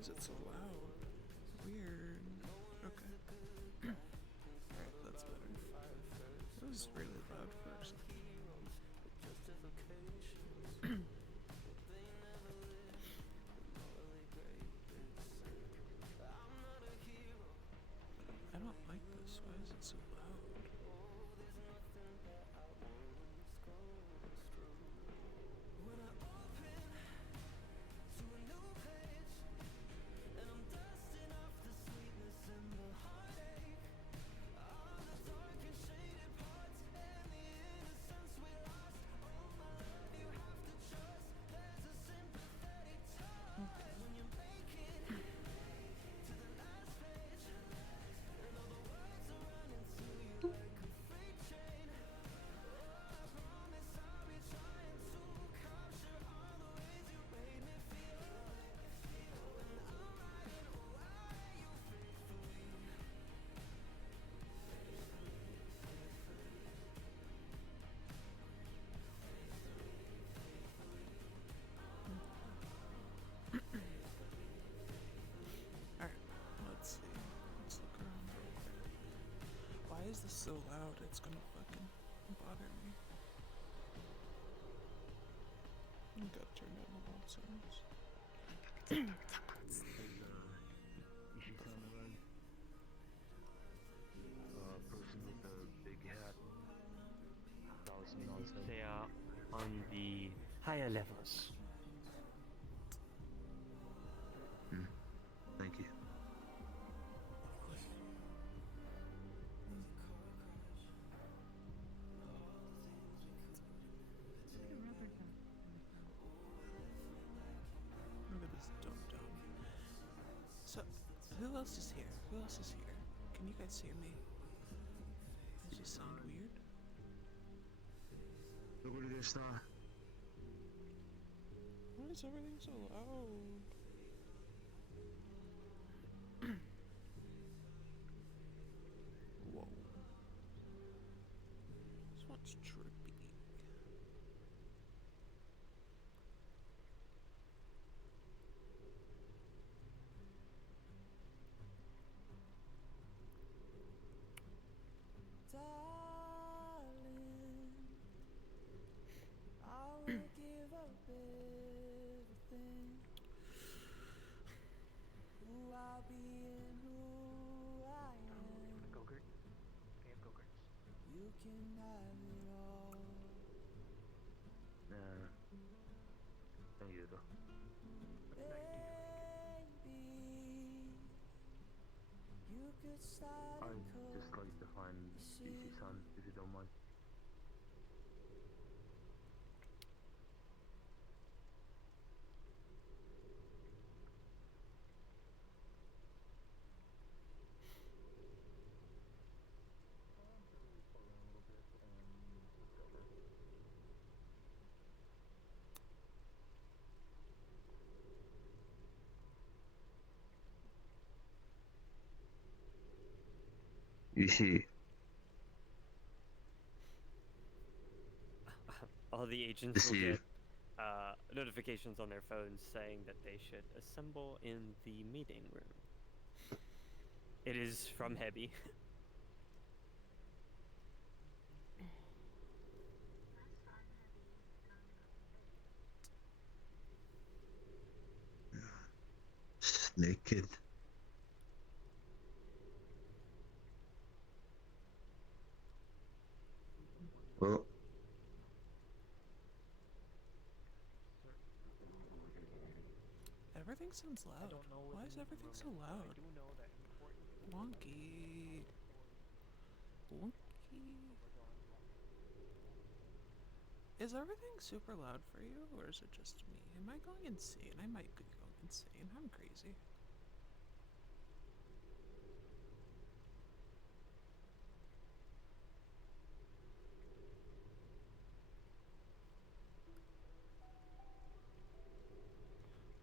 is it so loud? Weird. Okay. Alright, that's better. It was really loud first. I don't like this. Why is it so loud? Alright, let's see. Let's look around real quick. Why is this so loud? It's gonna fucking bother me. I gotta turn down the loud sounds. Person with the big hat. They are on the higher levels. Thank you. Look at this dumb. So, who else is here? Who else is here? Can you guys hear me? Does this sound weird? Nobody there, Star. Why is everything so loud? Whoa. This one's trippy. Darling, I will give up everything. Who I'll be and who I am. Go-gurt. They have go-gurts. You can have it all. Nah. Thank you, though. Baby, you could start I'd and cook. just like to find DC Sun, if you don't mind. You see, All the agents This will is you. get notifications on their phones saying that they should assemble in the meeting room. It is from Hebby. naked. Well, Everything sounds loud. Why is everything so loud? Wonky. Wonky. Is everything super loud for you, or is it just me? Am I going insane? I might be going insane. I'm crazy.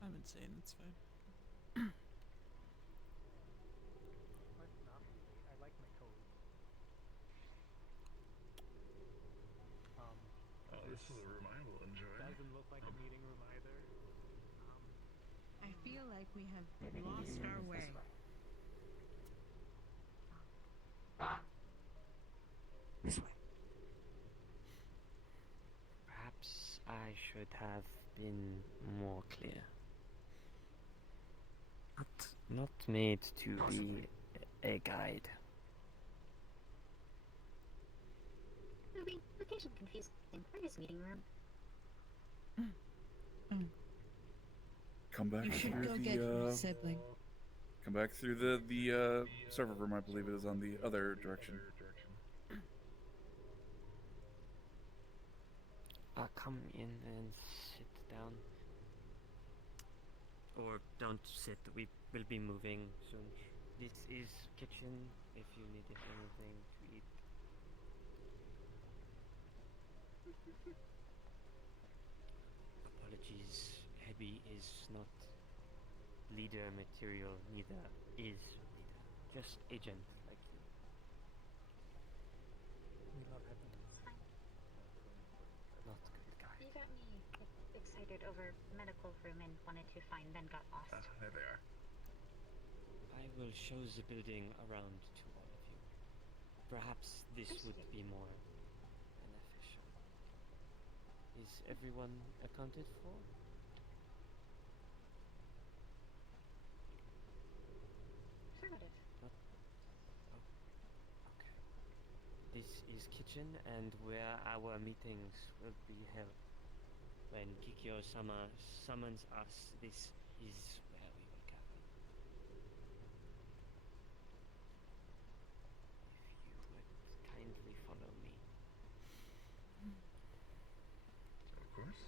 I'm insane, it's fine. I like my code. This is a room I will enjoy. Doesn't look like a meeting room either. I I feel like we have lost our way. This way. Perhaps I should have been more clear. Not made to be a guide. Location confusing. Where is meeting room? Come back You should through go get your the sibling. come back through the server room. I believe it is on the other direction. Come in and sit down. Or don't sit, we will be moving soon. This is kitchen if you needed anything to eat. Apologies, Abby is not leader material, neither is leader. Just agent like you. We love Heavy. Not good guy. You got me excited over medical room and wanted to find, then got lost. There they are. I will show the building around to all of you. Perhaps this would be more beneficial. Is everyone accounted for? Affirmative. Okay. This is kitchen and where our meetings will be held. When Kikyo-sama summons us, this is where we will gather. If you would kindly follow me. Of course.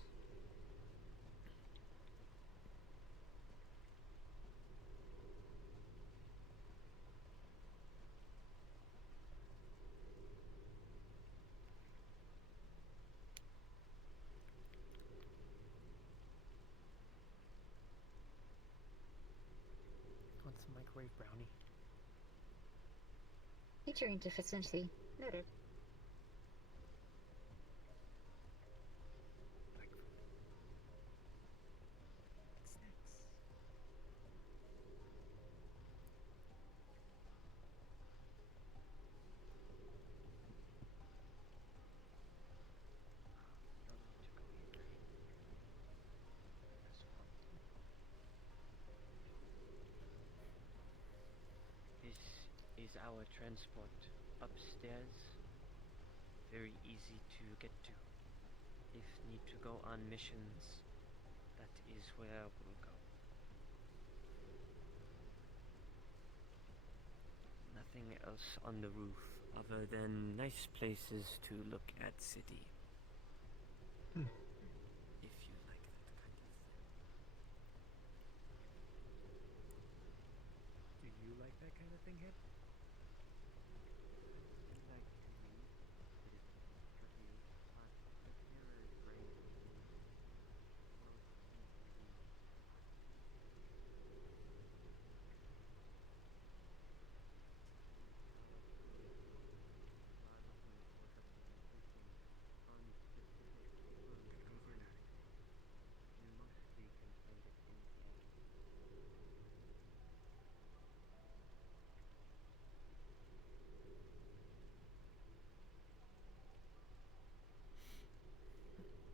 Want some microwave brownie? Featuring deficiency. Noted. Snacks. This is our transport upstairs. Very easy to get to. If need to go on missions, that is where we'll go. Nothing else on the roof other than nice places to look at city. If you like that kind of thing. Do you like that kind of thing, Hip? I like to read, but it's tricky. The mirror is great. World seems to be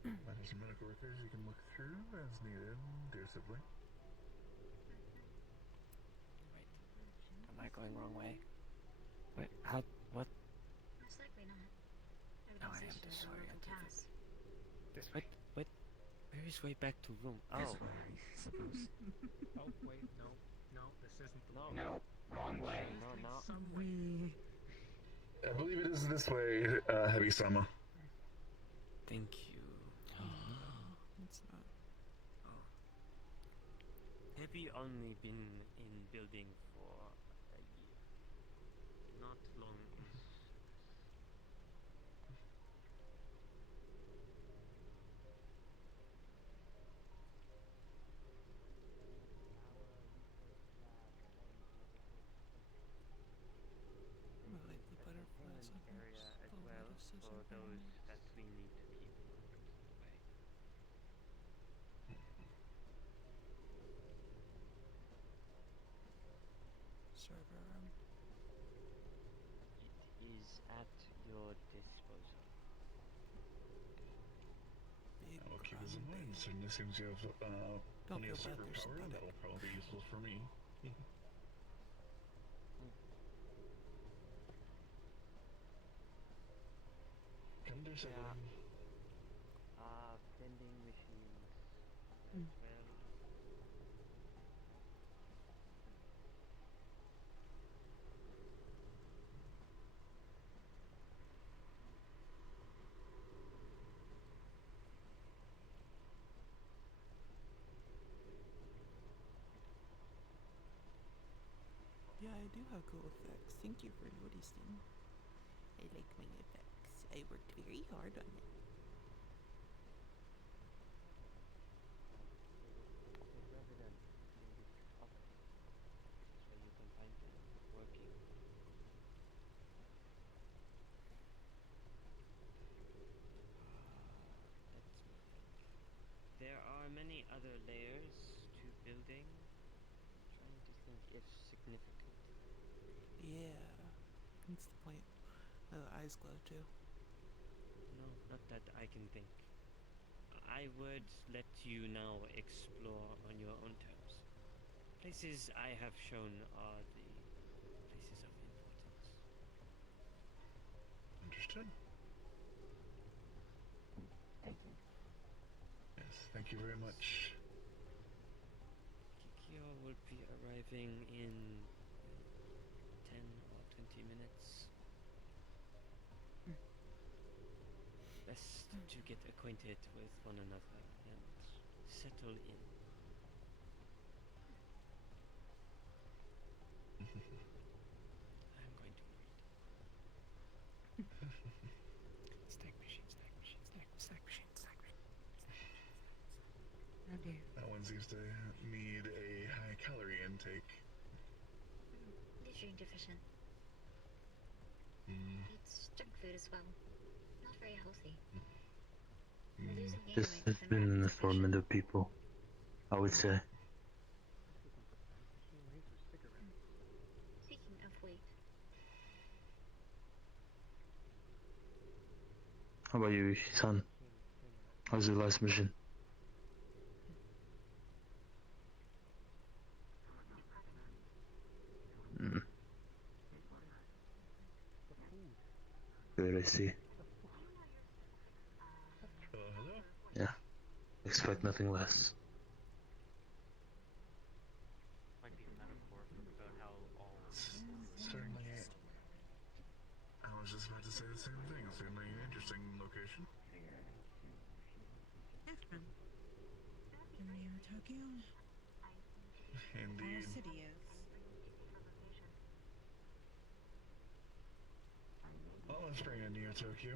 Minor some medical records you can look through as needed, dear sibling. Wait, am I going wrong way? Wait, how, what? Most likely not. No, I am Organization is a moving disoriented. task. This Wait, wait, where is way back to room? Oh, This way, I suppose. Oh, wait, no. No, this isn't the no. way. No, wrong way. No, no. Some way. I believe it is this way, Heavy-sama. Thank you. It's not. Oh. Have you only been in building for a year? Not long is I like the butterflies on her area as skull. well Lettuces for are very those nice. that we need to keep away. at your disposal. Big I will keep this in mind. grande. Certainly seems you have Don't plenty feel of bad, server they're power. synthetic. That'll probably be useful for me. Come to There seven. are vending machines as well. Yeah, I do have cool effects. Thank you for noticing. I like my effects. I worked very hard on it. It's evident in this office. That's where you can find them working. Let me think. There are many other layers to building. Trying to think if significant. Yeah, that's the point. My eyes glow too. No, not that I can think. I would let you now explore on your own terms. Places I have shown are the places of importance. Understood. Yes, thank you very much. Kikyo will be arriving in 10 or 20 minutes. Best to get acquainted with one another and settle in. I'm going to read. Stack machine, stack machine, stack machine, stack machine. Oh dear. That one seems to need a high calorie intake. Nutrient deficient. Mm, It's junk food as well. Not very healthy. mm. Losing gain This weight has with been an American starvation. informative people, I would say. Speaking of weight, How about you, son? How's your last mission? Mm. Good, I see. Hello? Yeah. Expect nothing less. Might be a metaphor about how all Certainly. I was just about to say the same thing. Certainly an interesting location. Afton. In Neo Tokyo, our Indeed. city is. Well, let's bring in Neo Tokyo.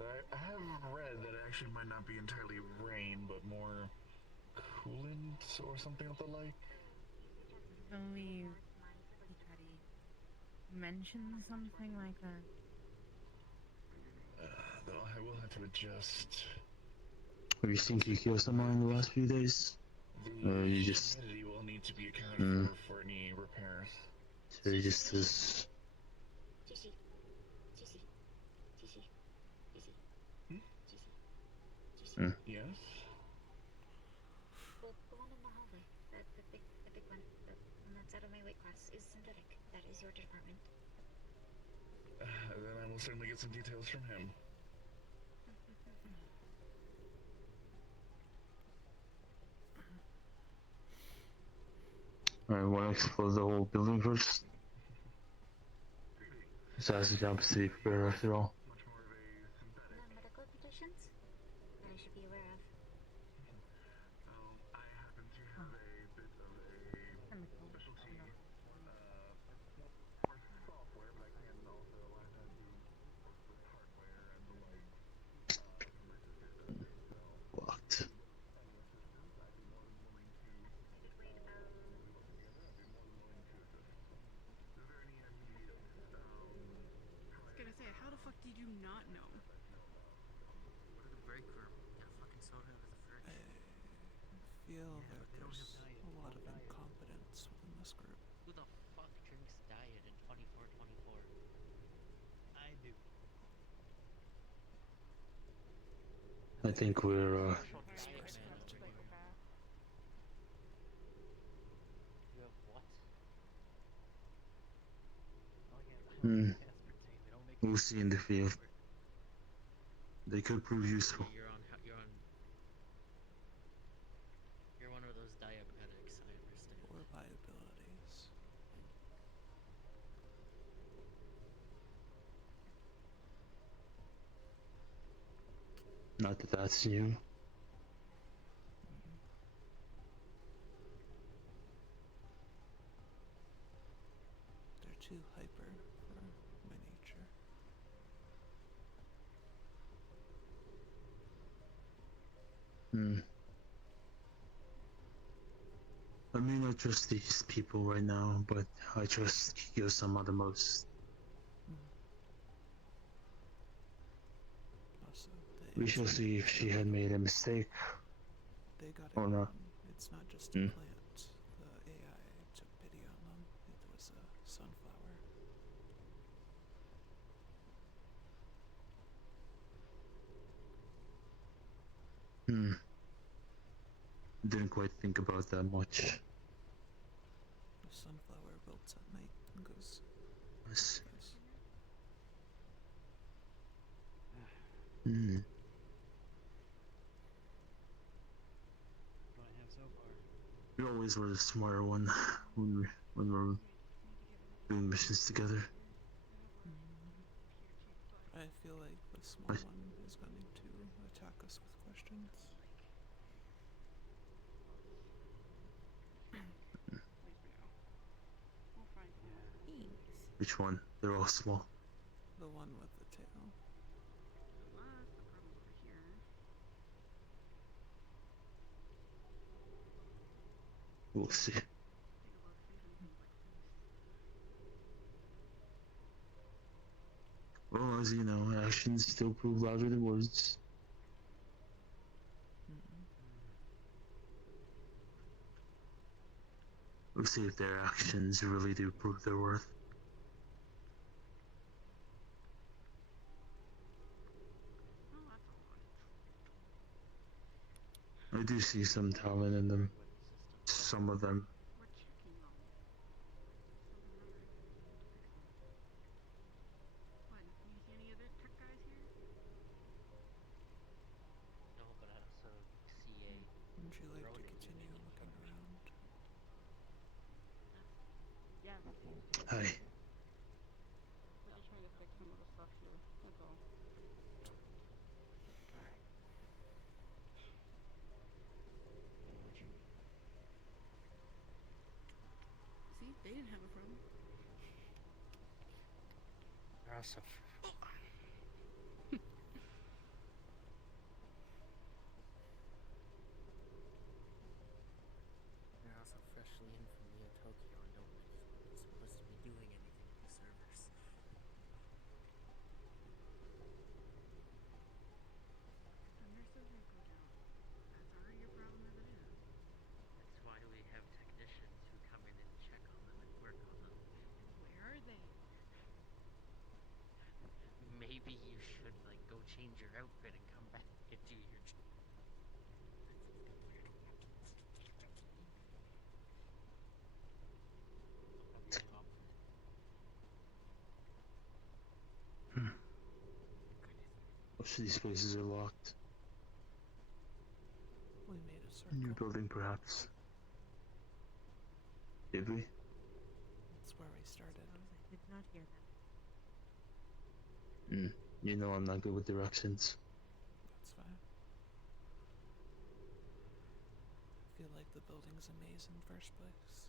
I have read that it actually might not be entirely rain, but more coolant or something of the like. I believe Hikari mentioned something like that. Though I will have to adjust. Have you seen Kikyo somewhere in the last few days? The You just... humidity will need to be accounted for any repairs. So you just as... GC. GC. GC. GC. Hmm? GC. GC. Yes? Well, the one in the hallway, the big one, the one that's out of my weight class, is synthetic. That is your department. Then I will certainly get some details from him. Alright, wanna explore the whole building first? So that's the job to be prepared after all. Much more of a synthetic. Non-medical conditions that I should be aware of. I happen to have a bit of a Chemical. specialty No. for software, but I can also have to work with hardware and the like. For my sister does it, so Locked. any assistance, I'd be more than willing to Wait about. put together. I'd be more than willing to assist. Is there any immediate I was gonna say, how the fuck did you not know? go to the break room, get a fucking soda with a fridge. I feel that they don't have there's diet. a lot of incompetence within this group. Who the fuck drinks diet in 24/24? I think we're Disbursement. You have what? we'll see in the field. They could prove useful. You're one of those diabetics, I understand. Or liabilities. Not that that's new. They're too hyper for my nature. I may not trust these people right now, but I trust Kyo-sama the most. Also, We shall see if she had made a mistake. they got it or not. wrong. It's not just a plant. The AI took pity on them. It was a sunflower. Didn't quite think about that much. The sunflower wilts at night and goes. Yes. goes. What I have so far. You always were the smarter one when we're doing missions together. I feel like the small one is going to attack us with questions. Which one? They're all small. The one with the tail. We'll see. Well, as you know, actions still prove louder than words. We'll see if their actions really do prove their worth. I do see some talent in them. Some of them. No, but I also see a Would you like to continue looking around? Hi. We're just trying to fix some of the stuff here. That's all. See, they didn't have a problem. They're also They're also freshly in from Neo Tokyo and don't really supposed to be doing anything with the servers. Thunder server go down. That's already a problem as it is. That's why we have technicians who come in and check on them and work on them. Where are they? Maybe you should like go change your outfit and come back and do your job. Most of these places are locked. We made a circle. New building, perhaps. Did we? That's where we started. I did not hear that. You know I'm not good with directions. That's fine. I feel like the building's a maze in the first place.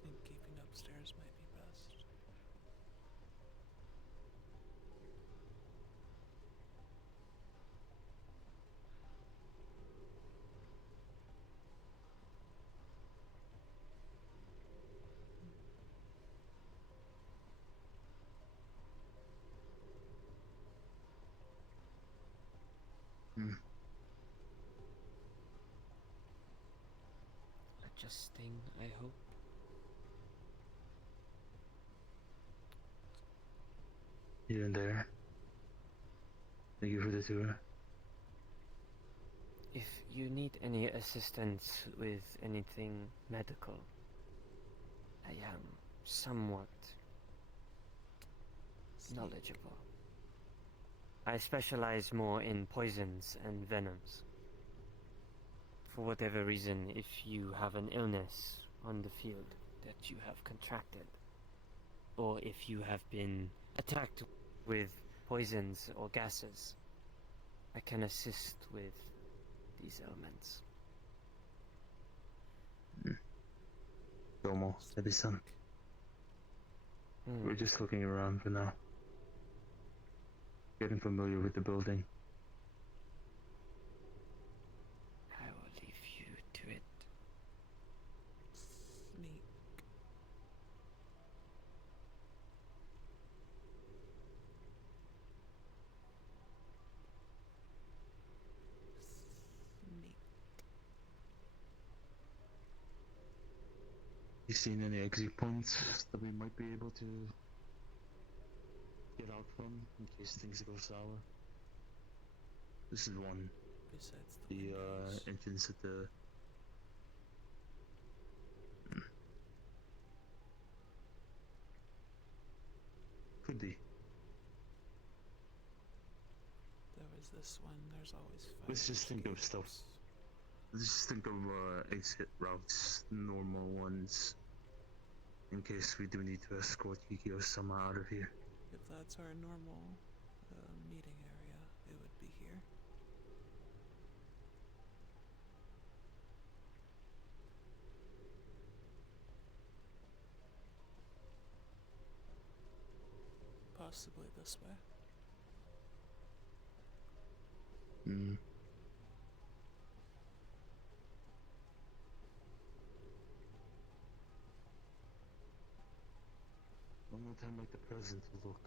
I think keeping upstairs might be best. adjusting, I hope. Here and there. Thank you for the tour. If you need any assistance with anything medical, I am somewhat knowledgeable. I specialize more in poisons and venoms. For whatever reason, if you have an illness on the field that you have contracted, or if you have been attacked with poisons or gases, I can assist with these elements. Domo, Eddie-san. We're just looking around for now. Getting familiar with the building. I will leave you to it. Sneak. Sneak. You seen any exit points that we might be able to get out from in case things go sour? This is one. Besides The windows. entrance at the could be. There was this one. There's always fire Let's just think of escapes. stuff. Let's just think of exit routes, normal ones, in case we do need to escort Kikyo-sama out of here. If that's our normal meeting area, it would be here. Possibly this way. Hmm. One more time like the present to look.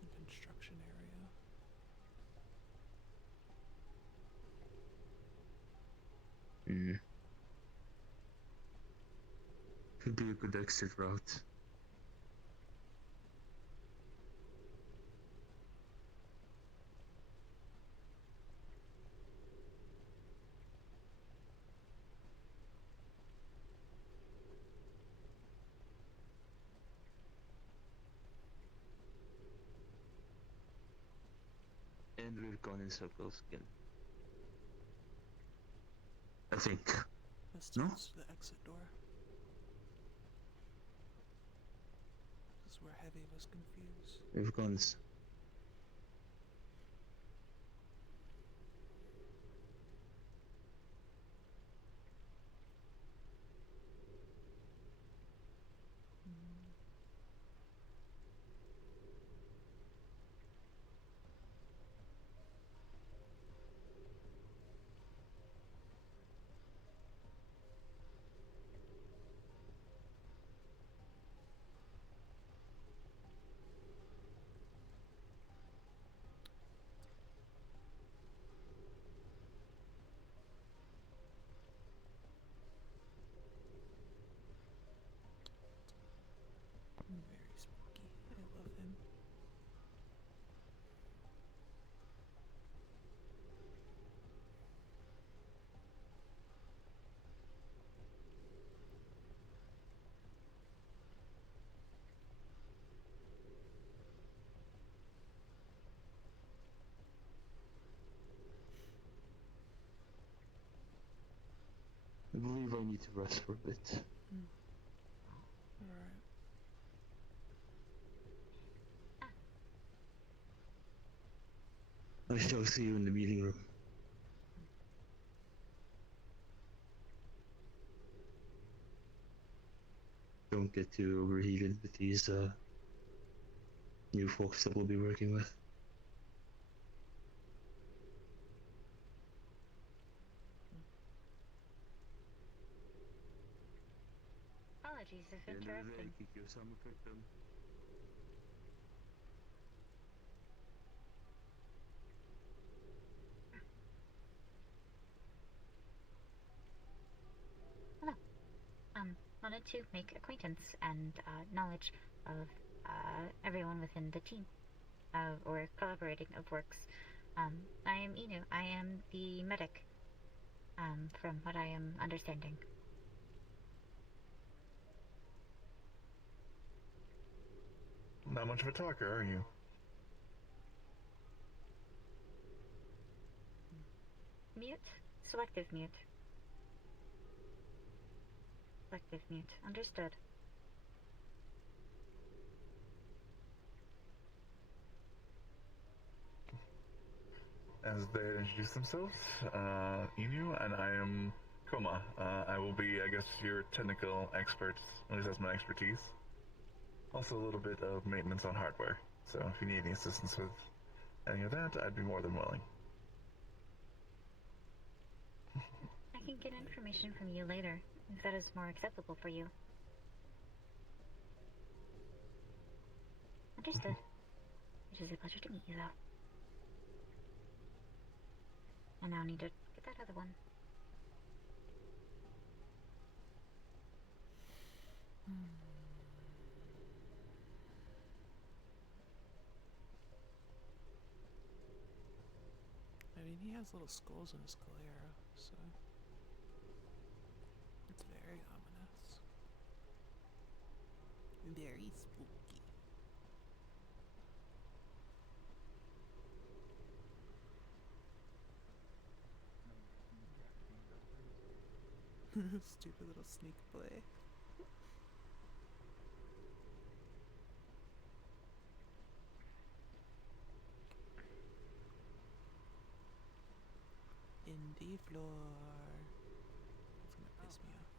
The construction area. Hmm. Could be a good exit route. And we've gone in circles again. I think. This No? turns to the exit door. This is where Heavy was confused. We've gone. Very spooky. I love him. I believe I need to rest for a bit. Alright. I shall see you in the meeting room. Don't get too overheated with these new folks that we'll be working with. Apologies if interrupting. wanted to make acquaintance and knowledge of everyone within the team or collaborating of works. I am Inu. I am the medic, from what I am understanding. Not much of a talker, are you? Mute? Selective mute. Selective mute. Understood. As they introduce themselves, Inu, and I am Koma. I will be, I guess, your technical expert, at least that's my expertise. Also a little bit of maintenance on hardware, so if you need any assistance with any of that, I'd be more than willing. I can get information from you later, if that is more acceptable for you. Understood. It is a pleasure to meet you, though. I now need to get that other one. I mean, he has little skulls in his sclera, so it's very ominous. Very spooky. Stupid little sneak play. In the floor. It's gonna piss me off.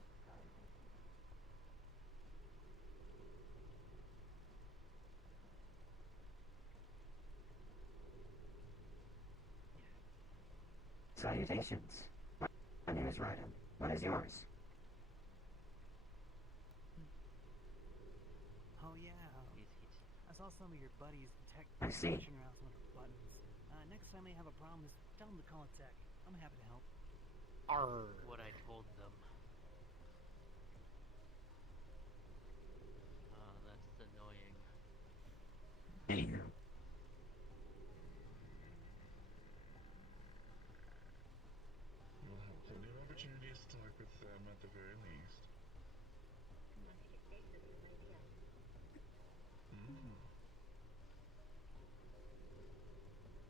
Salutations. My name is Ryden. What is yours? Oh yeah, I saw some of your buddies tech I see. pushing around some of the buttons. Next time they have a problem, just tell them to call a tech. I'm happy to help. What I told them. That's annoying. Anywho. We'll have plenty of opportunities to talk with them at the very least.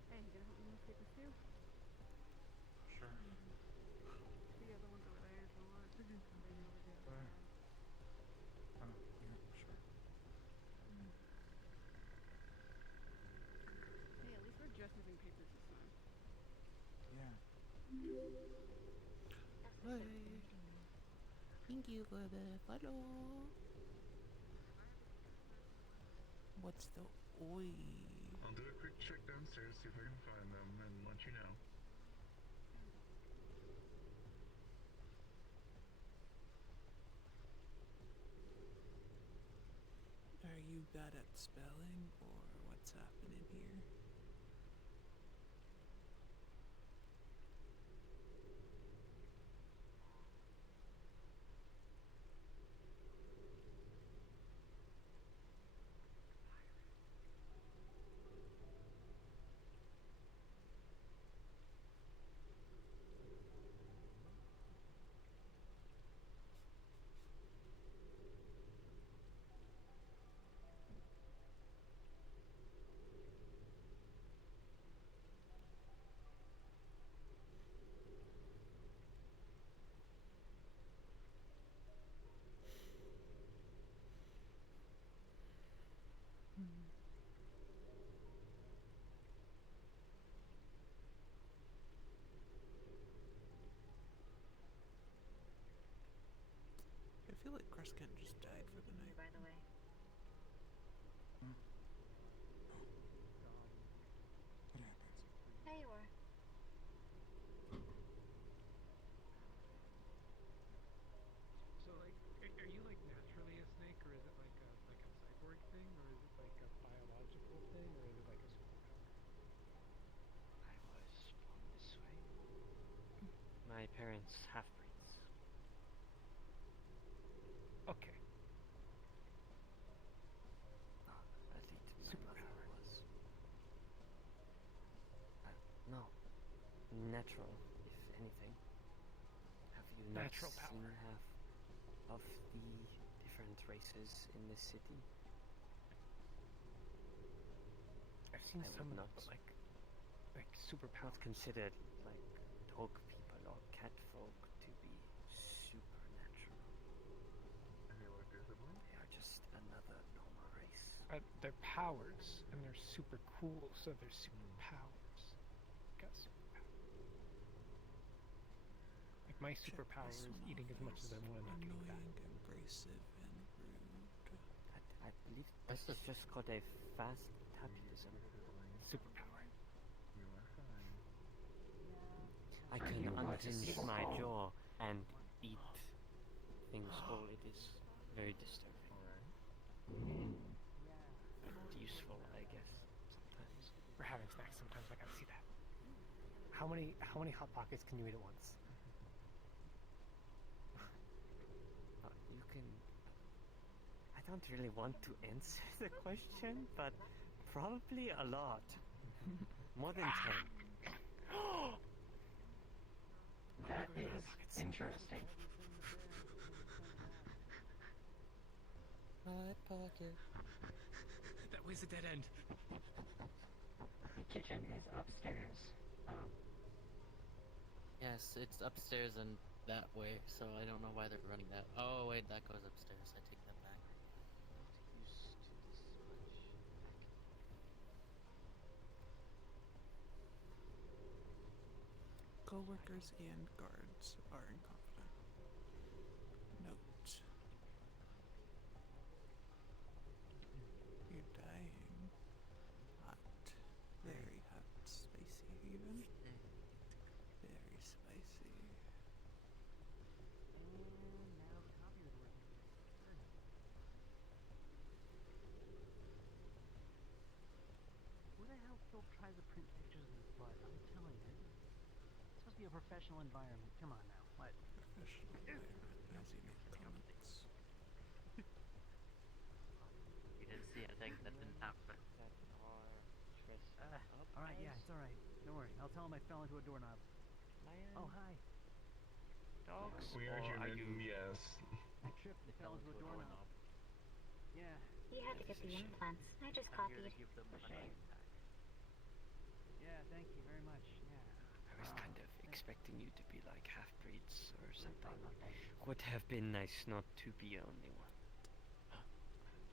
Hey, you gonna help me move papers too? Sure. The other one's over there if you want. Bring it over to the other side. Oh, yeah, sure. Hey, at least we're just moving papers this time. Yeah. Bye. Thank you for the follow. What's the oi? I'll do a quick check downstairs, see if I can find them, and let you know. Are you bad at spelling, or what's happening here? I feel like Kreskin just died for the night. By the way. What happens? There you are. So, like, are you like naturally a snake, or is it like a cyborg thing, or is it like a biological thing, or is it like a superpower? I was born this way. My parents half-breeds. Oh, natural, if anything. Have you not Natural seen power. half of the different races in this city? I've seen I some, would not but like not superpowers. considered like dog people or cat folk to be supernatural. Any like your siblings? They are just another normal race. They're powers, and they're super cool, so they're superpowers. Got superpowers. Like my Check superpower this is one eating off as much as I want and not getting fat. Annoying, abrasive, and rude. I believe this is just called a fast metabolism. Superpower. You are fine. I can You want to unhinge see my all? jaw and eat things whole. It is very disturbing. Alright. But useful, I guess, sometimes. For having snacks sometimes, I gotta see that. How many hot pockets can you eat at once? You can... I don't really want to answer the question, but probably a lot. More than 10. That is interesting. Hot pocket. That was a dead end. Kitchen is upstairs. Yes, it's upstairs and that way, so I don't know why they're running that. Oh wait, that goes upstairs. I take that back. Used to this much. Co-workers and guards are incompetent. Note. You're dying. Hot. Very hot. Spicy even. Very spicy. And now the copier's working. Who the hell still tries to print pictures of his butt? I'm telling you. It's supposed to be a professional environment. Come on now. What? Professional environment as you make comments. You didn't see a thing that didn't happen. That are dressed up. Alright, yeah, as it's alright. Don't worry. I'll tell him I fell into a doorknob. lion Oh, hi. dogs, We are or are human, you... yes. I tripped and fell into a doorknob. Yeah. You had to get the implants. I just I'm here to copied. give them a name back. Yeah, thank you very much. Yeah. I was kind of expecting you to be like half-breeds or something. Would have been nice not to be only one.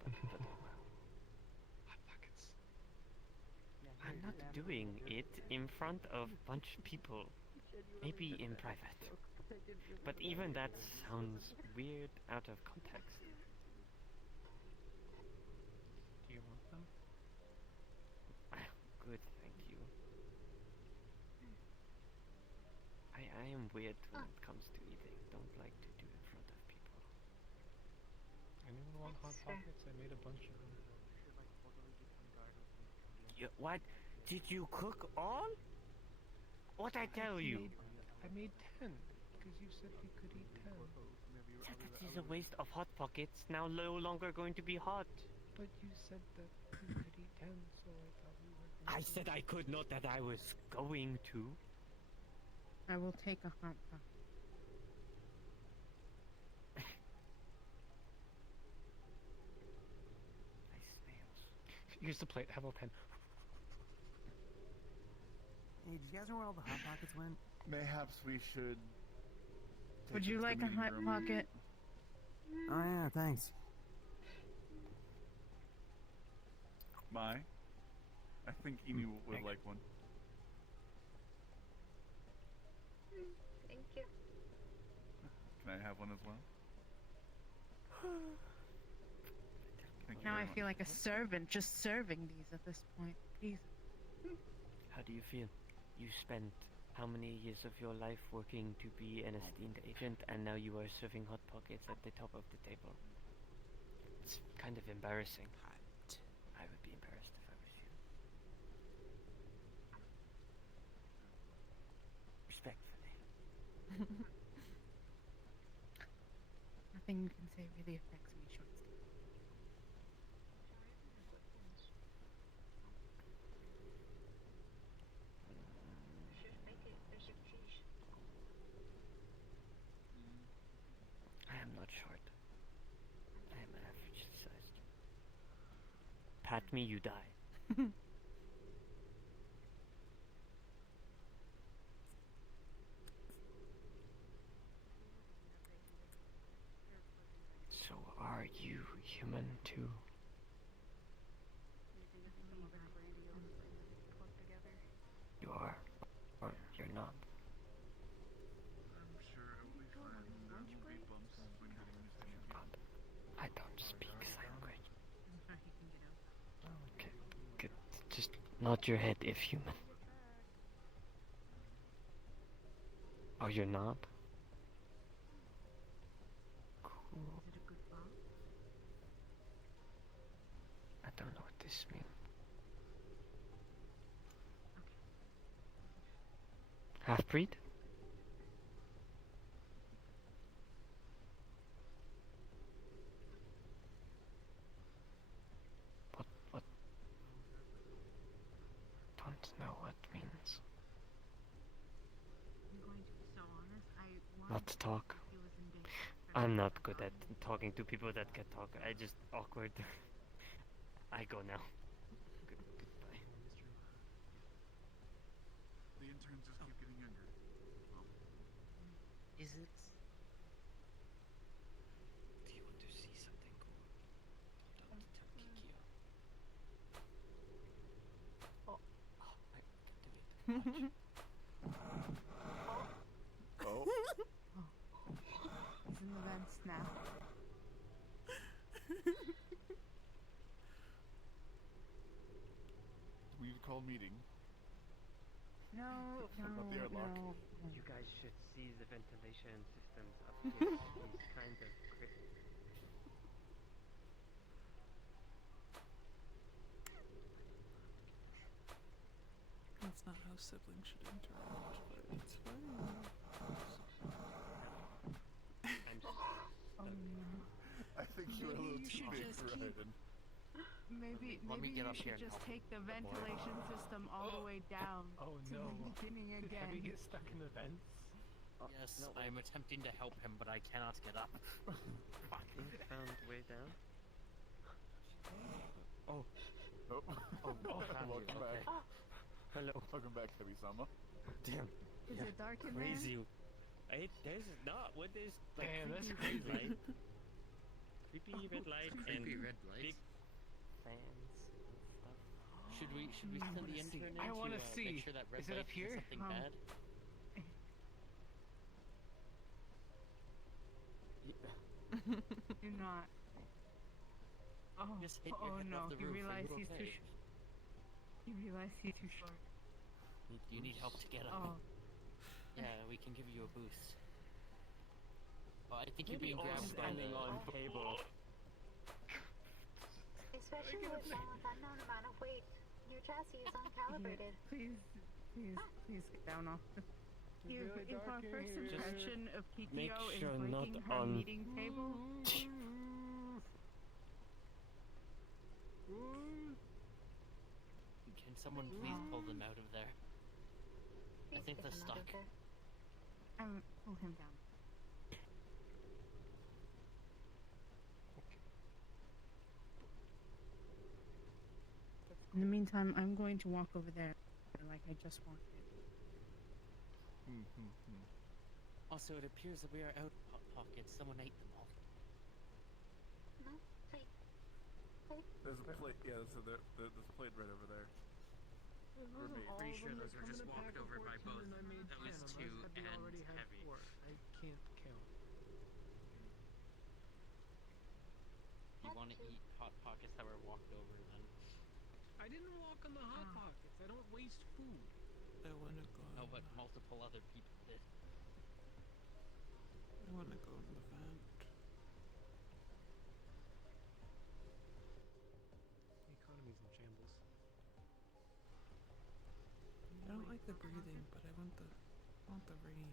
But oh well. Hot pockets. Yeah, I'm here, not yeah. doing it in front of a bunch of people. Maybe in private. But even that sounds weird out of context. Do you want them? Good, thank you. I am weird when it comes to eating. Don't like to do in front of people. Anyone want hot Sure. pockets? I made a bunch of them. What? Did you cook all? What I tell you? I made 10 because you said we could eat 10. That is a waste of hot pockets. Now no longer going to be hot. But you said that we could eat 10, so I thought we were going I to. said I could, not that I was going to. I will take a hot pocket. Nice nails. Here's the plate. Have a pen. Hey, did you guys know where all the hot pockets went? Mayhaps we should. Would take you it to like the a meeting hot room. pocket? Oh yeah, thanks. My? I think Inu would like one. Thank you. Can I have one as well? Thank you Now very I much. feel like a servant just serving these at this point. Please. How do you feel? You spent how many years of your life working to be an esteemed agent, and now you are serving hot pockets at the top of the table. It's kind of embarrassing. Hot. I would be embarrassed if I was you. Respectfully. Nothing you can say really affects me, short statement. Should make it pat me, you die. So are you human too? You are, or you're not. I'm sure it will be fine. There will be bumps when heading this interview. God, I don't speak sign language. Okay, good. Just nod your head if human. Oh, you're not? Cool. I don't know what this means. Half-breed? What? Don't know what it means. I'm going to be so honest. I Not to talk. he was in danger. I'm not good at talking to people that can talk. I just awkward. I go now. Goodbye. The interns just keep getting younger. Is it? Do you want to see something cool? Don't tell Kikyo. Oh. I can do it. Watch. Oh. He's in the vents now. We need to call a meeting. No, About the airlock. no. You guys should see the ventilation systems up here. He's kind of crazy. That's not how siblings should interact, but it's fine. I'm just I think you're a little too big for Raiden. Maybe Let me maybe get you up here should and just help take the ventilation system all the way down Oh to no. the beginning Did Heavy again. get stuck in the vents? Yes, no, I'm attempting to help him, but I cannot get up. Fuck. he found way down. Oh. Oh, found you, Welcome back. okay. Hello. Welcome back, Heavy-sama. Damn. Is it dark in Crazy. There's not. What is like Damn, that's creepy red crazy. light? Creepy red light and Creepy red big lights. fans and stuff. Should we send the intern in I wanna to see. make sure that red Is it light up here? something bad? You're not. Oh, Just hit your oh head no! off the You roof. realize Are you he's too okay? short. You realize he's too short. You need help to get up. Oh, Yeah, we can give you a boost. Oh, I think you're Maybe being all grabbed by standing the... on table. Especially with someone with unknown amount of weight. Your chassis is uncalibrated. please get down off. If our first Just impression of make Kikyo is sure not breaking her on- meeting table, Can someone please pull them out of there? I think they're stuck. pull him down. In the meantime, I'm going to walk over there, like I just walked in. Also, it appears that we are out pockets. Someone ate them all. No? Wait. There's a plate. Yeah, so there's a plate right over there. For me. Pretty sure those were just walked over by both those two and Heavy. I can't count. You want to eat hot pockets that were walked over then? I didn't walk on the hot pockets. I don't waste food. I wanna go. No, but multiple other people did. I wanna go in the vent. The economy's in shambles. I don't like the breathing, but I want the rain.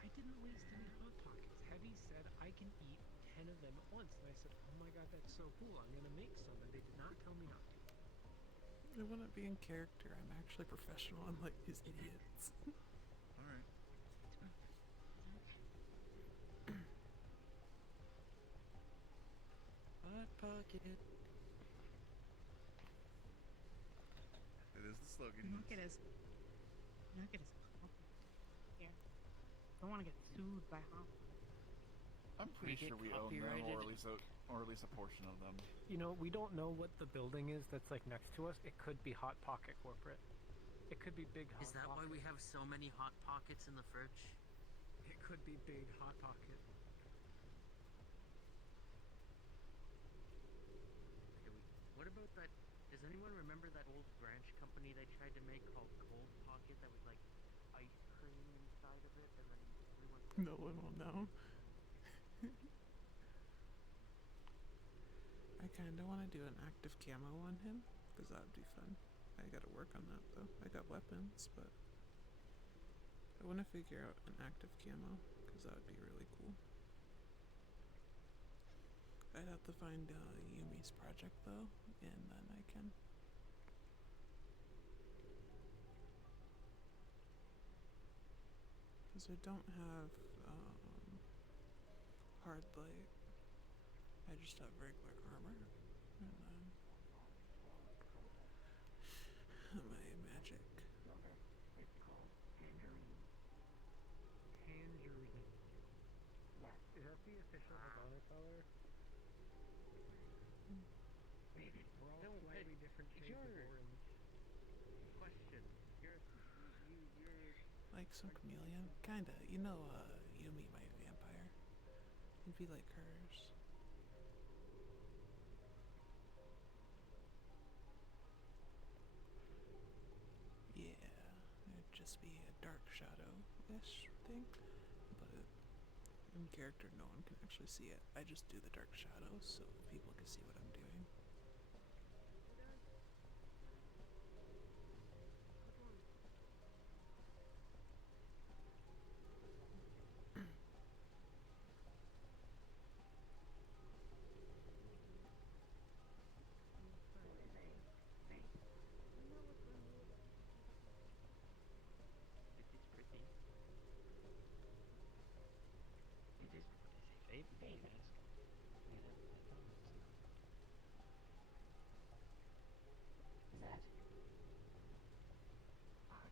I didn't waste any hot pockets. Heavy said I can eat 10 of them at once, and I said, "Oh my god, that's so cool! I'm gonna make some." And they did not tell me not to. I wanna be in character. I'm actually professional, unlike these idiots. Alright. Hot pocket. slogan. Not get as here. Don't want to get sued by Hop. I'm pretty sure we own them, or at least a portion of them. You know, we don't know what the building is that's like next to us. It could be Hot Pocket Corporate. It could be Big Hot Is that Pocket. why we have so many Hot Pockets in the fridge? It could be Big Hot Pocket. Okay, what about that? Does anyone remember that old branch company they tried to make called Cold Pocket that was like ice cream inside of it, and then everyone... No one will know. I kinda wanna do an active camo on him, because that would be fun. I gotta work on that though. I got weapons, but I wanna figure out an active camo, because that would be really cool. I'd have to find Yumi's project though, and then I can. Because I don't have hard light. I just have regular armor, and then my magic. Tangerine. Is that the official Havana color? We're all slightly different shades of orange. Question. You're Like some chameleon? Kinda. You know, Yumi, my vampire. It'd be like hers. Yeah, it'd just be a dark shadow-ish thing, but in character no one can actually see it. I just do the dark shadows so people can see what I'm doing.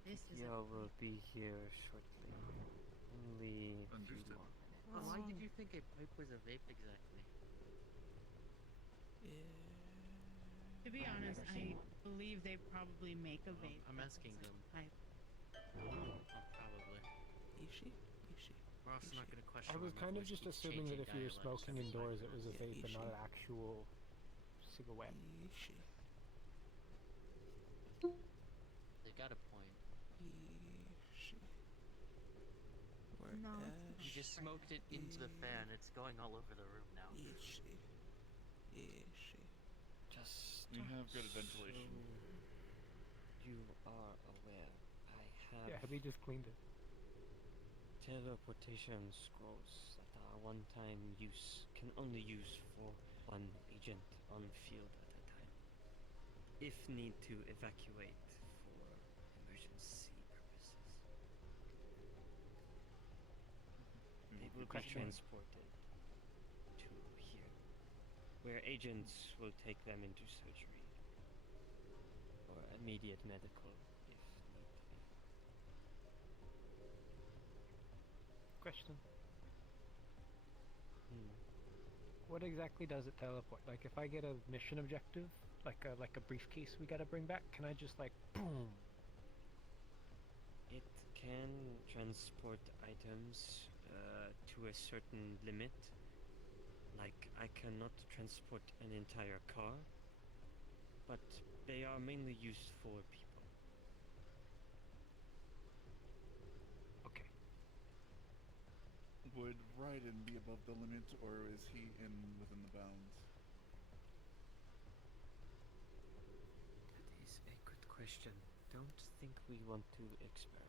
This is Yo will be here shortly. Only a few more minutes. Well, why did you think a pipe was a vape exactly? To be honest, I believe they probably make a vape. I'm asking them. Pipe. Probably. Ishi? We're also not going to question. I was why my kind of voice just keeps assuming that changing if you were dialects smoking every 5 indoors, it was a minutes. vape and not an actual cigarette. Ishi. They got a point. Ishi. No. You just smoked it into the fan. It's going all over the room now. Ishi. Just We have good ventilation. You are aware. I have Yeah, Abby just cleaned it. teleportation scrolls that are one-time use, can only use for one agent on field at a time. If need to evacuate for emergency purposes. They will be transported to here, where agents will take them into surgery or immediate medical if need be. Question. Hmm. What exactly does it teleport? Like, if I get a mission objective, like a briefcase we gotta bring back, can I just like boom? It can transport items to a certain limit. Like, I cannot transport an entire car, but they are mainly used for people. Okay. Would Raiden be above the limit, or is he within the bounds? That is a good question. Don't think we want to experiment.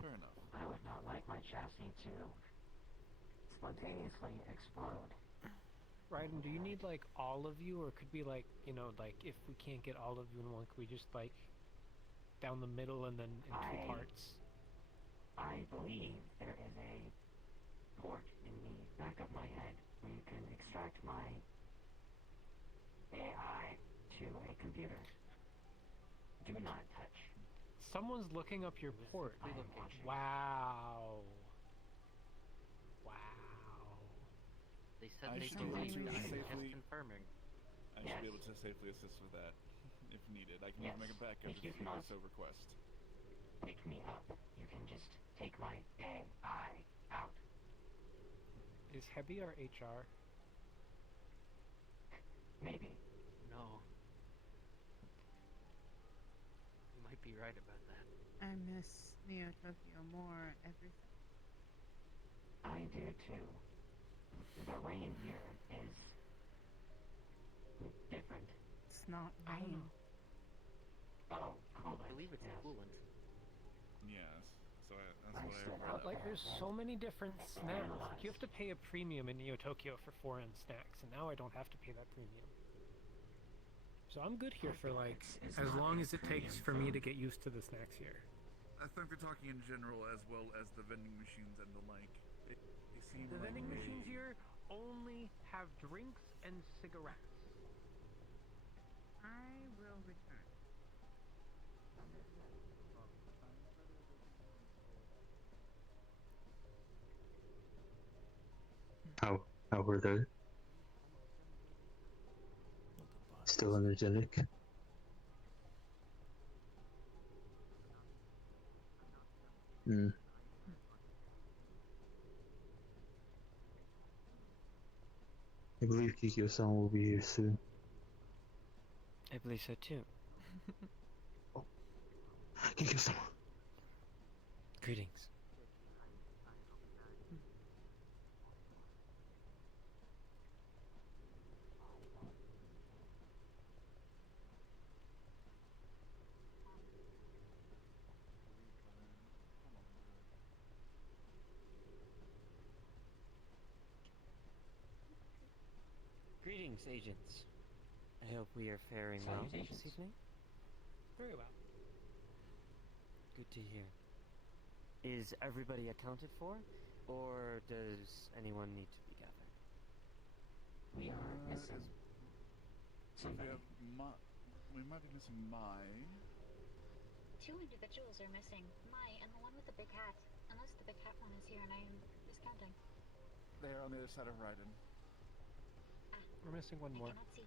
Fair enough. I would not like my chassis to spontaneously explode. Raiden, do you need like all of you, or could be like, you know, like if we can't get all of you in one, could we just like down the middle and then in two parts? I believe there is a port in the back of my head where you can extract my AI to a computer. Do not touch. Someone's looking up your port. I am watching. Wow. Wow. They said I they should do be able need to that. safely. Just confirming. I should be able to safely assist with that if needed. I can Yes. make a backup If if you you cannot so request. pick me up, you can just take my dang eye out. Is Hebby our HR? Maybe. No. You might be right about that. I miss Neo Tokyo more every second. I do too. The rain here is different. It's not I don't rain. know. Oh, coolant. I believe it's yes. coolant. Yes. So that's I'm what I still read. out Like, there. there's so many different snacks. Like, you have to pay a premium in Neo Tokyo for foreign snacks, and now I don't have to pay that premium. So I'm good here for, like, It's as not long a as it takes premium for me to food. get used to the snacks here. I think they're talking in general as well as the vending machines and the like. They seem The like vending they... machines here only have drinks and cigarettes. I will return. How were they? Still energetic? Hmm. I believe Kikyo-san will be here soon. I believe so too. Kikyo-san! Greetings. Greetings, agents. I hope we are faring well this Salutations. evening. Very well. Good to hear. Is everybody accounted for, or does anyone need to be gathered? We are missing We somebody. have we might be missing Mai. 2 individuals are missing. Mai and the one with the big hat. Unless the big hat one is here and I am miscounting. They are on the other side of Raiden. We're missing one I more. cannot see.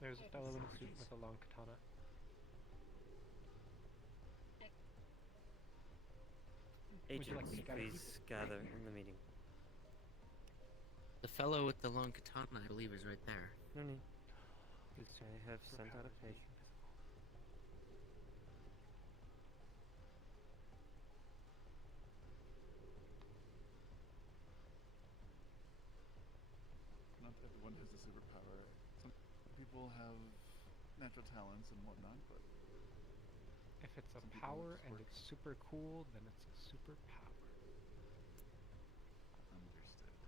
There's a fellow in a suit with a long katana. Would you like Agents, me to gather please gather in the meeting. The fellow with the long katana, I believe, is right there. No need. I have sent out a page. Not everyone has a superpower. Some people have natural talents and whatnot, but If it's a some people power just and work. it's super cool, then it's a superpower. Understood.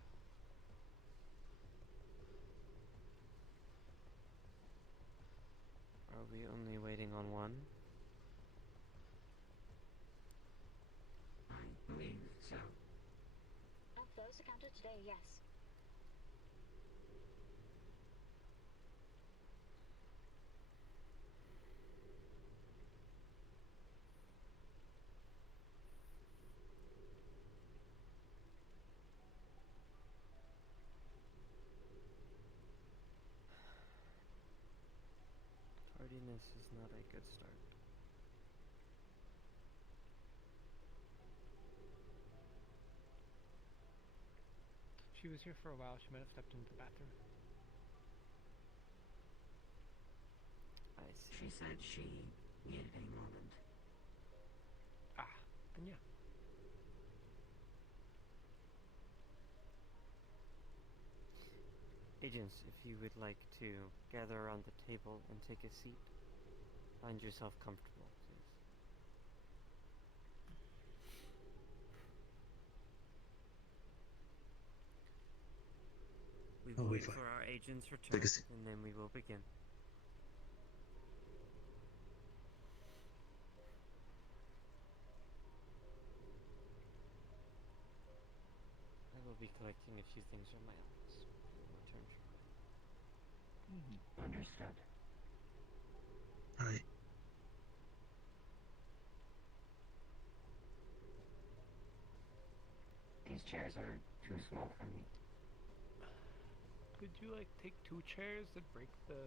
Are we only waiting on one? I believe so. Of those accounted today, yes. Tardiness is not a good start. She was here for a while. She might have stepped into the bathroom. I see. She said she needed a moment. Ah, then yeah. Agents, if you would like to gather around the table and take a seat, find yourself comfortable, please. We Oh, will we wait fine. for our agent's return, Take a seat. and then we will begin. I will be collecting a few things from my office. I will return shortly. Understood. Alright. chairs are too small for me. Could you like take 2 chairs and break the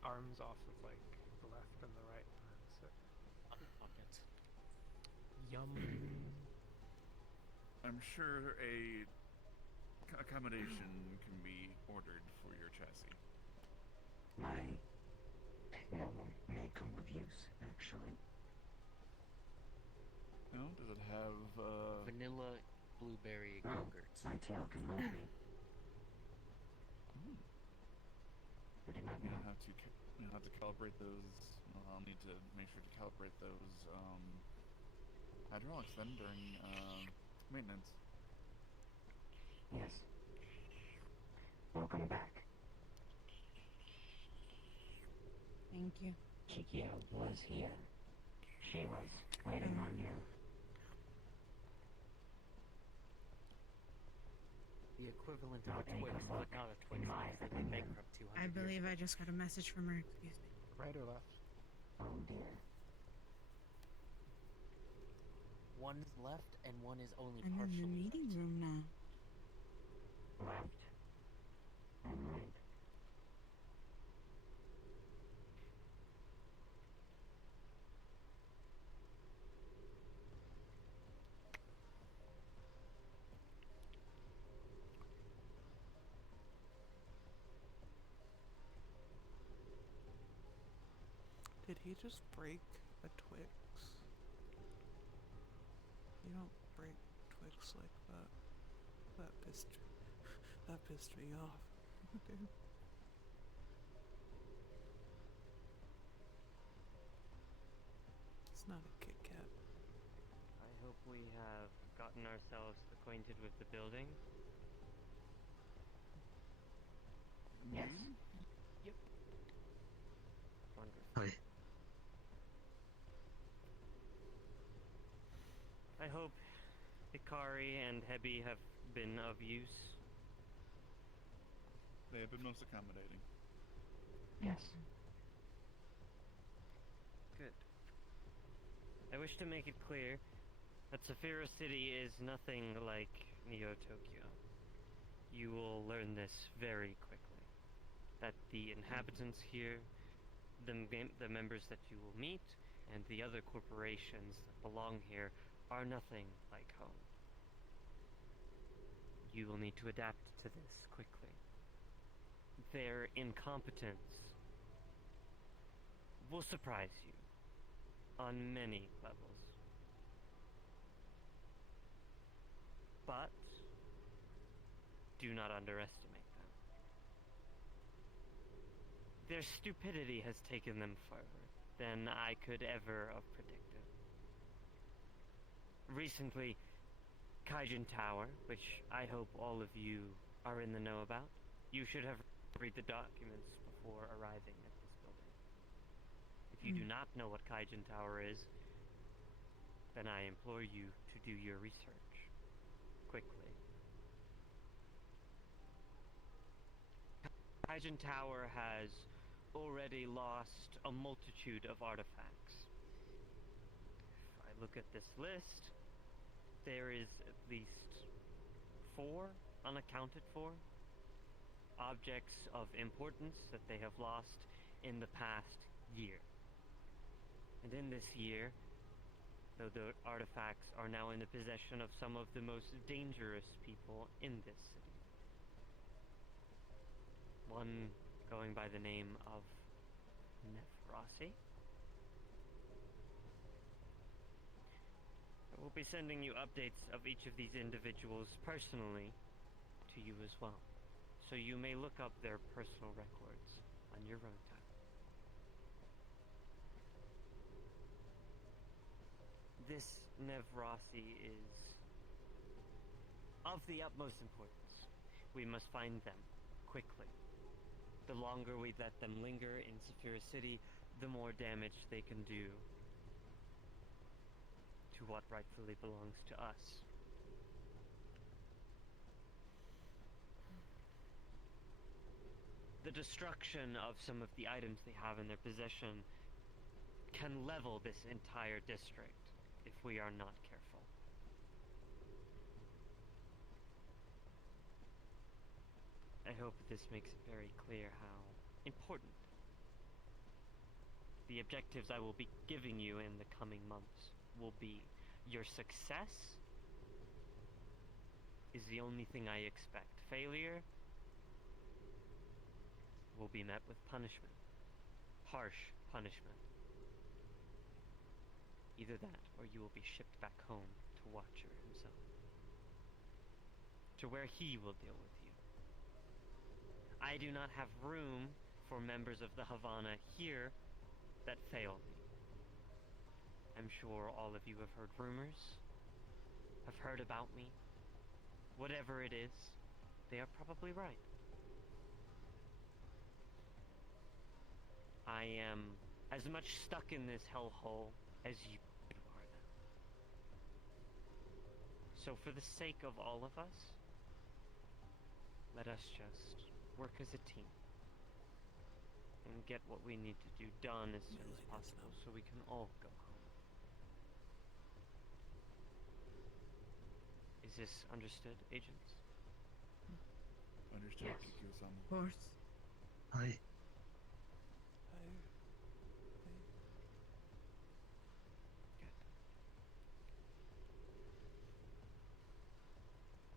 arms off of like the left and the right and then sit? Pocket. Yum. I'm sure a accommodation can be ordered for your chassis. My tail may come with use, actually. No? Does it have, Vanilla blueberry Oh, yogurt. my tail can move me. I did not know. You'll have to calibrate those. I'll need to make sure to calibrate those hydraulics then during maintenance. Yes. Welcome back. Thank you. Chikio was here. She was waiting on you. The equivalent of Not a Twix, even but look not a Twix in my because they went opinion. bankrupt 200 I years believe ago. I just got a message from her. Excuse me. Right or left? Oh dear. One is left and one is only I'm in partially the meeting left. room now. Left and right. Did he just break a Twix? You don't break Twix like that. That pissed me off. Dude. It's not a Kit Kat. I hope we have gotten ourselves acquainted with the building. Yes. Yep. Wonderful. Hi. I hope Ikari and Hebi have been of use. They have been most accommodating. Yes. Good. I wish to make it clear that Saphira City is nothing like Neo Tokyo. You will learn this very quickly. That the inhabitants here, the members that you will meet, and the other corporations that belong here are nothing like home. You will need to adapt to this quickly. Their incompetence will surprise you on many levels. But do not underestimate them. Their stupidity has taken them further than I could ever have predicted. Recently, Kaijin Tower, which I hope all of you are in the know about, you should have read the documents before arriving at this building. If you do not know what Kaijin Tower is, then I implore you to do your research quickly. Kaijin Tower has already lost a multitude of artifacts. If I look at this list, there is at least 4 unaccounted for objects of importance that they have lost in the past year. And in this year, though the artifacts are now in the possession of some of the most dangerous people in this city. One going by the name of Nephrasi. I will be sending you updates of each of these individuals personally to you as well, so you may look up their personal records on your own time. This Nevrasi is of the utmost importance. We must find them quickly. The longer we let them linger in Saphira City, the more damage they can do to what rightfully belongs to us. The destruction of some of the items they have in their possession can level this entire district if we are not careful. I hope this makes it very clear how important the objectives I will be giving you in the coming months will be. Your success is the only thing I expect. Failure will be met with punishment. Harsh punishment. Either that, or you will be shipped back home to Watcher himself. To where he will deal with you. I do not have room for members of the Havana here that fail me. I'm sure all of you have heard rumors, have heard about me. Whatever it is, they are probably right. I am as much stuck in this hellhole as you are now. So for the sake of all of us, let us just work as a team and get what we need to do done as soon as possible so we can all go home. Is this understood, agents? Understood, Yes. Kikyo-sama. Of course. Hi.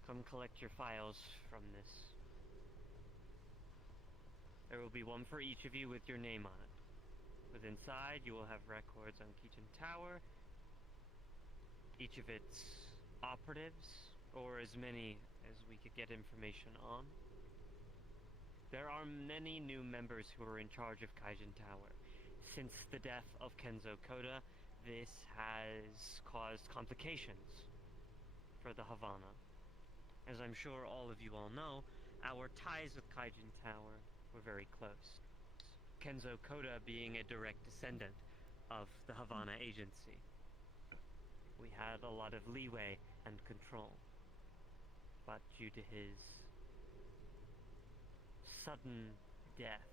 Come collect your files from this. There will be one for each of you with your name on it. With inside, you will have records on Kijin Tower, each of its operatives, or as many as we could get information on. There are many new members who are in charge of Kaijin Tower. Since the death of Kenzo Koda, this has caused complications for the Havana. As I'm sure all of you all know, our ties with Kaijin Tower were very close. Kenzo Koda being a direct descendant of the Havana agency. We had a lot of leeway and control. But due to his sudden death,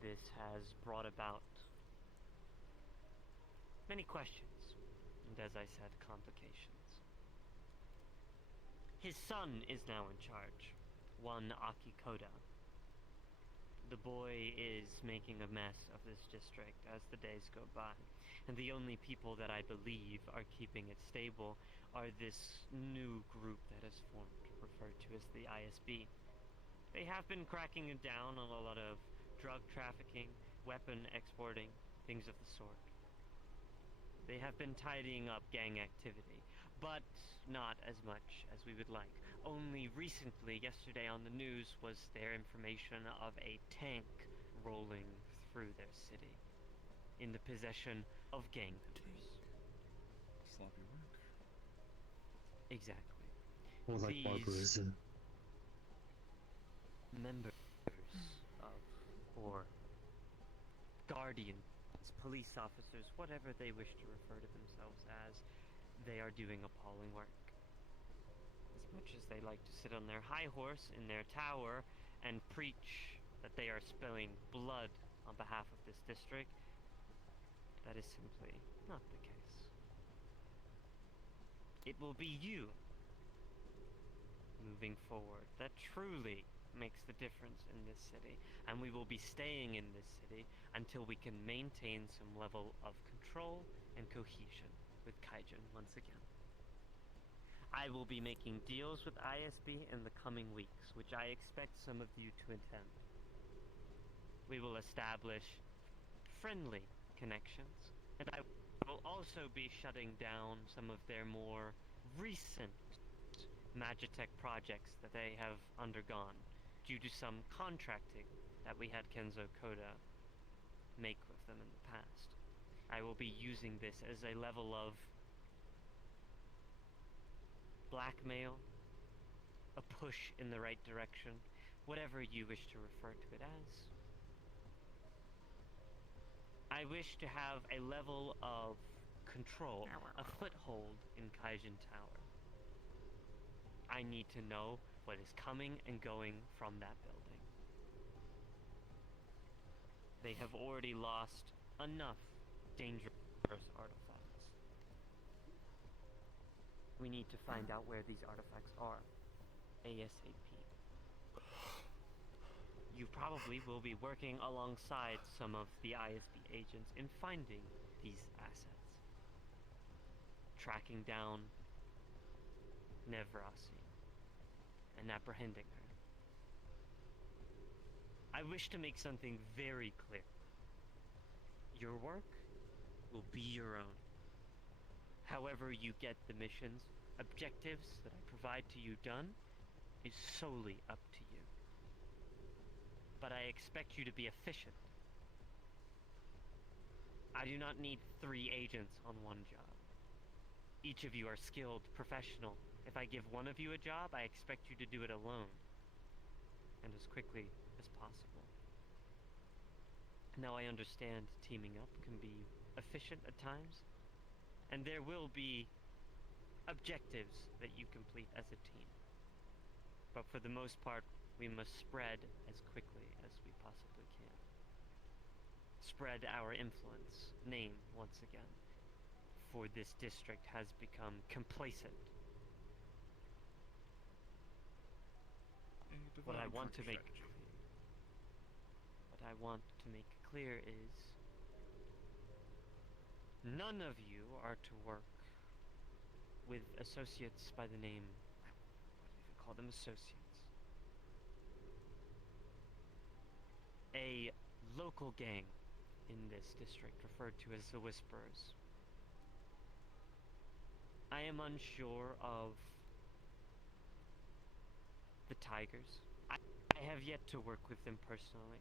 this has brought about many questions, and as I said, complications. His son is now in charge, one Aki Koda. The boy is making a mess of this district as the days go by, and the only people that I believe are keeping it stable are this new group that has formed, referred to as the ISB. They have been cracking down on a lot of drug trafficking, weapon exporting, things of the sort. They have been tidying up gang activity, but not as much as we would like. Only recently, yesterday on the news, was there information of a tank rolling through their city in the possession of gang members. Sloppy work. Exactly. More like These barbarism. members of, or guardians, police officers, whatever they wish to refer to themselves as, they are doing appalling work. As much as they like to sit on their high horse in their tower and preach that they are spilling blood on behalf of this district, that is simply not the case. It will be you, moving forward, that truly makes the difference in this city, and we will be staying in this city until we can maintain some level of control and cohesion with Kaijin once again. I will be making deals with ISB in the coming weeks, which I expect some of you to attend. We will establish friendly connections, and I will also be shutting down some of their more recent Magitech projects that they have undergone due to some contracting that we had Kenzo Koda make with them in the past. I will be using this as a level of blackmail, a push in the right direction, whatever you wish to refer to it as. I wish to have a level of control, a foothold in Kaijin Tower. I need to know what is coming and going from that building. They have already lost enough dangerous artifacts. We need to find out where these artifacts are, ASAP. You probably will be working alongside some of the ISB agents in finding these assets. Tracking down Nevrasi and apprehending her. I wish to make something very clear. Your work will be your own. However you get the missions, objectives that I provide to you done is solely up to you. But I expect you to be efficient. I do not need 3 agents on one job. Each of you are skilled, professional. If I give one of you a job, I expect you to do it alone, and as quickly as possible. Now I understand teaming up can be efficient at times, and there will be objectives that you complete as a team. But for the most part, we must spread as quickly as we possibly can. Spread our influence, name once again, for this district has become complacent. What I want to make clear is none of you are to work with associates by the name, I wouldn't even call them associates. A local gang in this district referred to as the Whisperers. I am unsure of the Tigers. I have yet to work with them personally,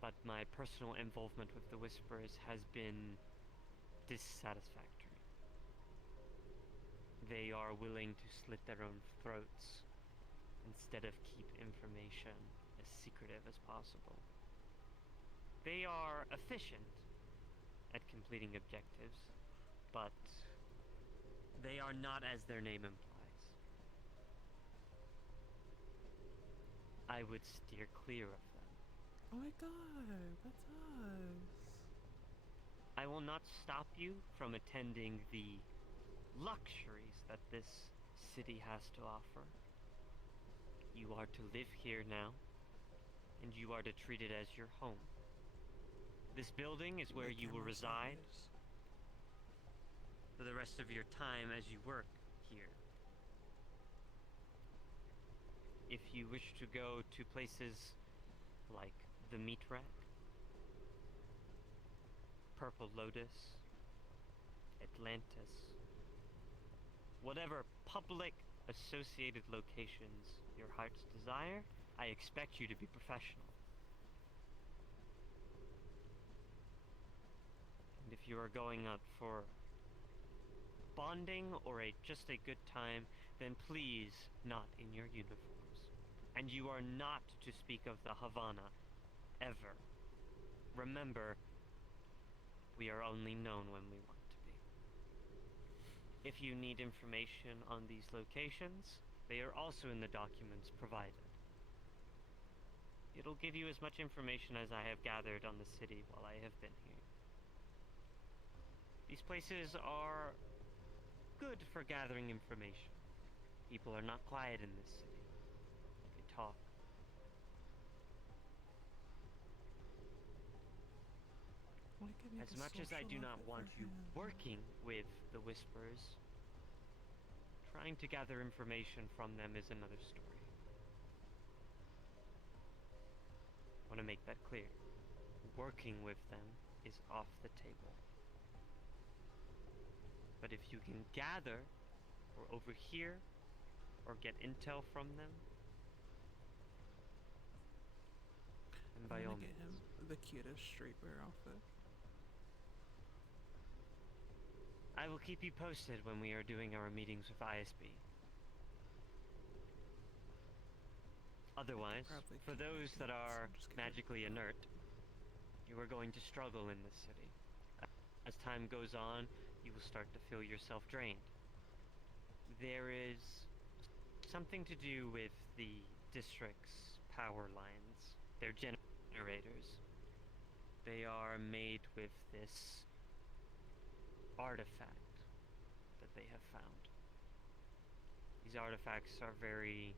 but my personal involvement with the Whisperers has been dissatisfactory. They are willing to slit their own throats instead of keep information as secretive as possible. They are efficient at completing objectives, but they are not as their name implies. I would steer clear of them. Oh my god, that's us. I will not stop you from attending the luxuries that this city has to offer. You are to live here now, and you are to treat it as your home. This building is where you will reside for the rest of your time as you work here. If you wish to go to places like the Meat Rack, Purple Lotus, Atlantis, whatever public associated locations your hearts desire, I expect you to be professional. And if you are going out for bonding or just a good time, then please not in your uniforms. And you are not to speak of the Havana, ever. Remember, we are only known when we want to be. If you need information on these locations, they are also in the documents provided. It'll give you as much information as I have gathered on the city while I have been here. These places are good for gathering information. People are not quiet in this city. They talk. As much as I do not want you working with the Whisperers, trying to gather information from them is another story. I want to make that clear. Working with them is off the table. But if you can gather, or overhear, or get intel from them, then by all get means. him the cutest streetwear outfit. I will keep you posted when we are doing our meetings with ISB. Otherwise, for those that are magically inert, you are going to struggle in this city. As time goes on, you will start to feel yourself drained. There is something to do with the district's power lines. They're generators. They are made with this artifact that they have found. These artifacts are very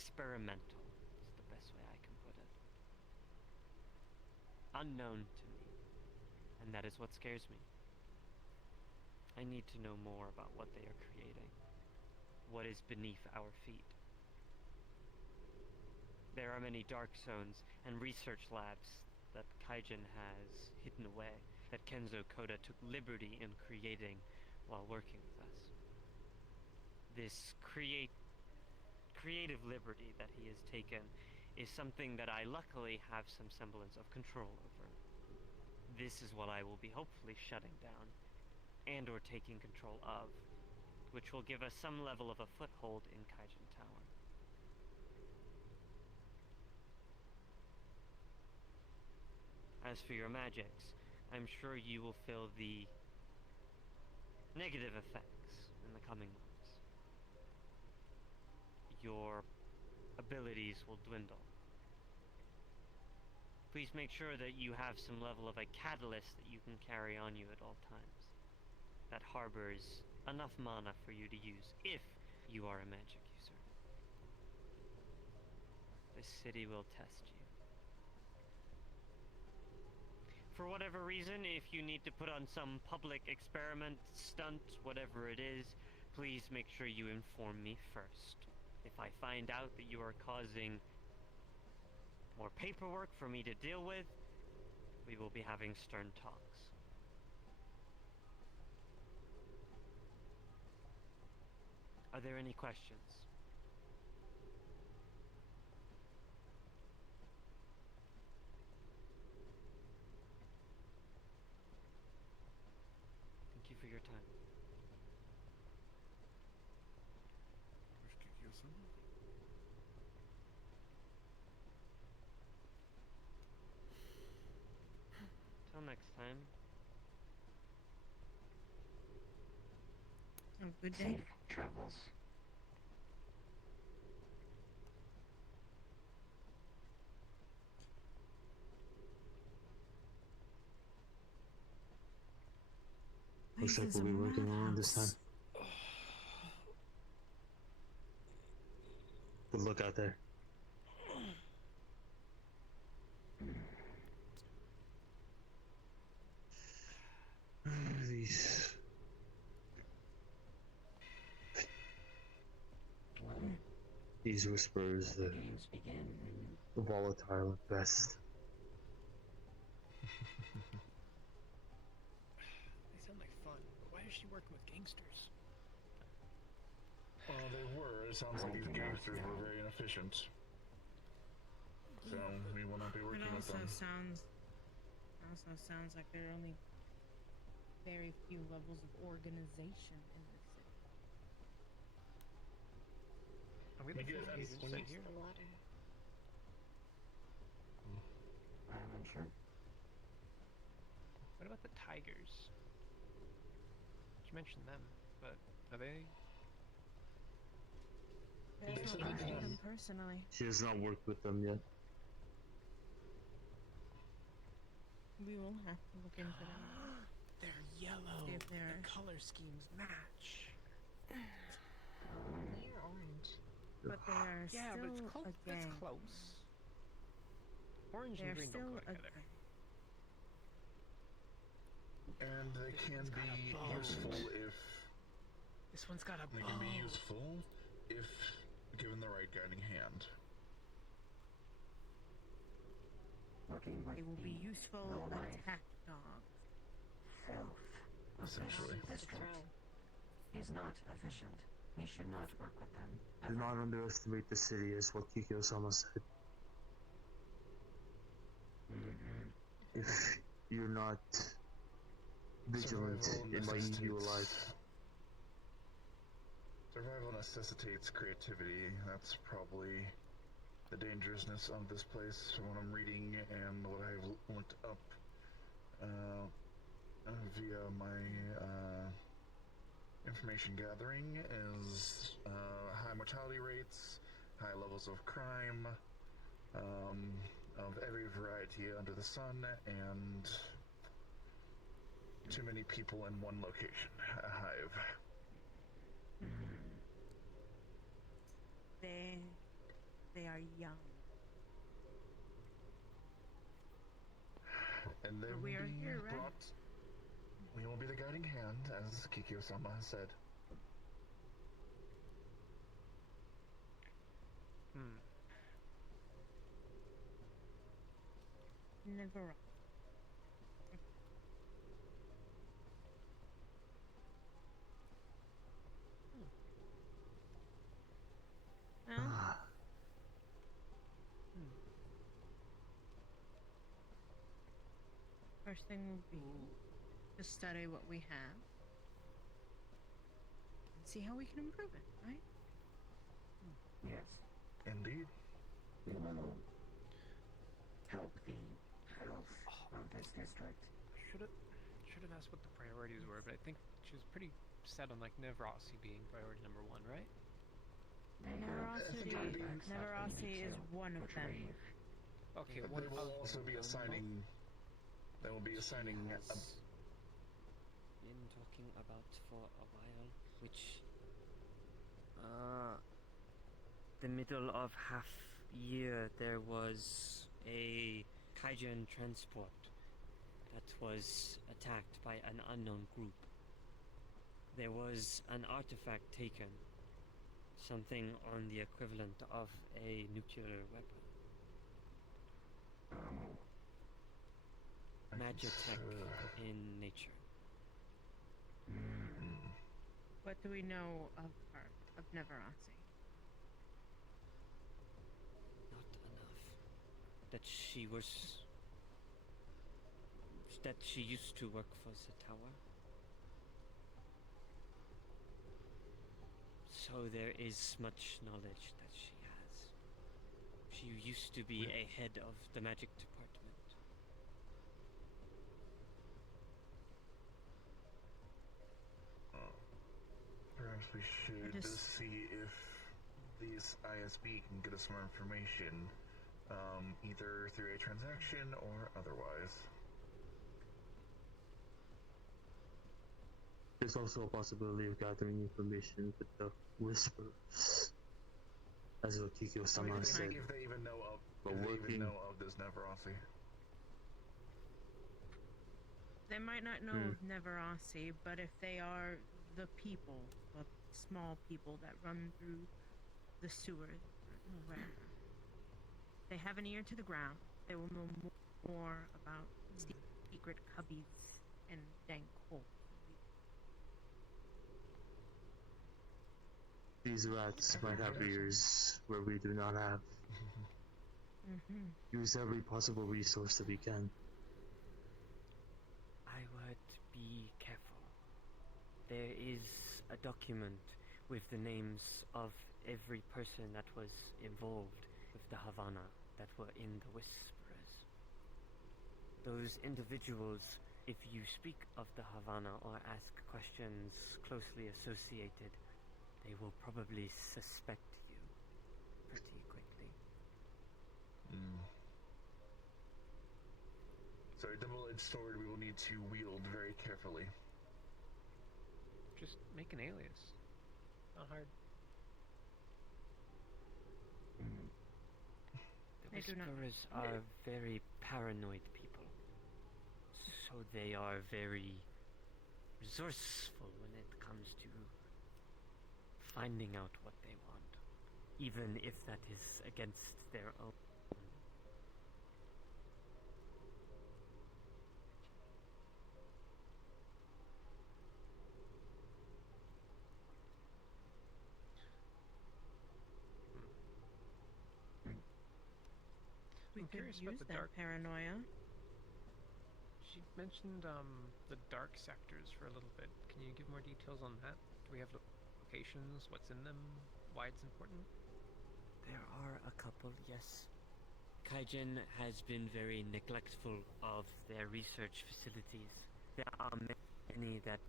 experimental is the best way I can put it. Unknown to me, and that is what scares me. I need to know more about what they are creating, what is beneath our feet. There are many dark zones and research labs that Kaijin has hidden away, that Kenzo Koda took liberty in creating while working with us. This creative liberty that he has taken is something that I luckily have some semblance of control over. This is what I will be hopefully shutting down, and or taking control of, which will give us some level of a foothold in Kaijin Tower. As for your magics, I'm sure you will feel the negative effects in the coming months. Your abilities will dwindle. Please make sure that you have some level of a catalyst that you can carry on you at all times, that harbors enough mana for you to use if you are a magic user. This city will test you. For whatever reason, if you need to put on some public experiment, stunt, whatever it is, please make sure you inform me first. If I find out that you are causing more paperwork for me to deal with, we will be having stern talks. Are there any questions? Thank you for your time. Where's Kikyo-san? Till next time. Have a good day. Safe travels. Looks like This is we'll be a working alone this time. madhouse. Good luck out there. These whispers, the Games begin. volatile at best. They sound like fun, but why is she working with gangsters? Well, they were. It sounds like these gangsters were very inefficient. So we will not be It working with also them. sounds like there are only very few levels of organization in this city. Are we the Yeah, first that's- agents in here? The water. I'm unsure. What about the tigers? You mentioned them, but are they? There's They said not they much of didn't. them personally. She has not worked with them yet. We will have to look into them. They're yellow. See if they're- The color schemes match. They're orange. But they are Yeah, still but it's close. a That's gang. close. Orange They're and green still don't go a together. gang. And they can got a be bow. useful if This one's got a they bow. can be useful if given the right guiding hand. Working with They will be the useful low-life attack dogs. filth of Essentially. this district is not efficient. We should not work with them. Do not underestimate the city, is what Kikyo-sama said. Mhm. If you're not vigilant, Survival it might eat you necessitates- alive. Survival necessitates creativity. That's probably the dangerousness of this place from what I'm reading and what I've looked up via my information gathering is high mortality rates, high levels of crime, of every variety under the sun, and too many people in one location. A hive. They they are young. And they But will we are be here, right? brought. We will be the guiding hand, as Kikyo-sama has said. Never. Well, first thing will be to study what we have and see how we can improve it, right? Yes, Indeed. we will help the health of this district. Should have asked what the priorities were, but I think she was pretty set on like Nevrossi being priority number 1, right? Neverossi is one of them. Okay, They one will of also be assigning. They will be assigning. Has been talking about for a while, which the middle of half year there was a Kaijin transport that was attacked by an unknown group. There was an artifact taken, something on the equivalent of a nuclear weapon. Magitech in nature. What do we know of her, of Neverossi? Not enough. That she was... that she used to work for the tower. So there is much knowledge that she has. She used to be a head of the magic department. Perhaps we should see if this ISB can get us more information, either through a transaction or otherwise. There's also a possibility of gathering information with the whispers, as what Kikyo-sama said. If they even know of, But if they even working, know of this Neverossi. They might not know of Neverossi, but if they are the people, the small people that run through the sewers or wherever, they have an ear to the ground. They will know more about secret cubbies and dank holes. these rats might have ears where we do not have. Use every possible resource that we can. I would be careful. There is a document with the names of every person that was involved with the Havana that were in the Whisperers. Those individuals, if you speak of the Havana or ask questions closely associated, they will probably suspect you pretty quickly. So a double-edged sword we will need to wield very carefully. Just make an alias. Not hard. The Whisperers are very paranoid people. So they are very resourceful when it comes to finding out what they want, even if that is against their own. We I'm could curious use about the that dark paranoia. She mentioned the dark sectors for a little bit. Can you give more details on that? Do we have locations? What's in them? Why it's important? There are a couple, yes. Kaijin has been very neglectful of their research facilities. There are many that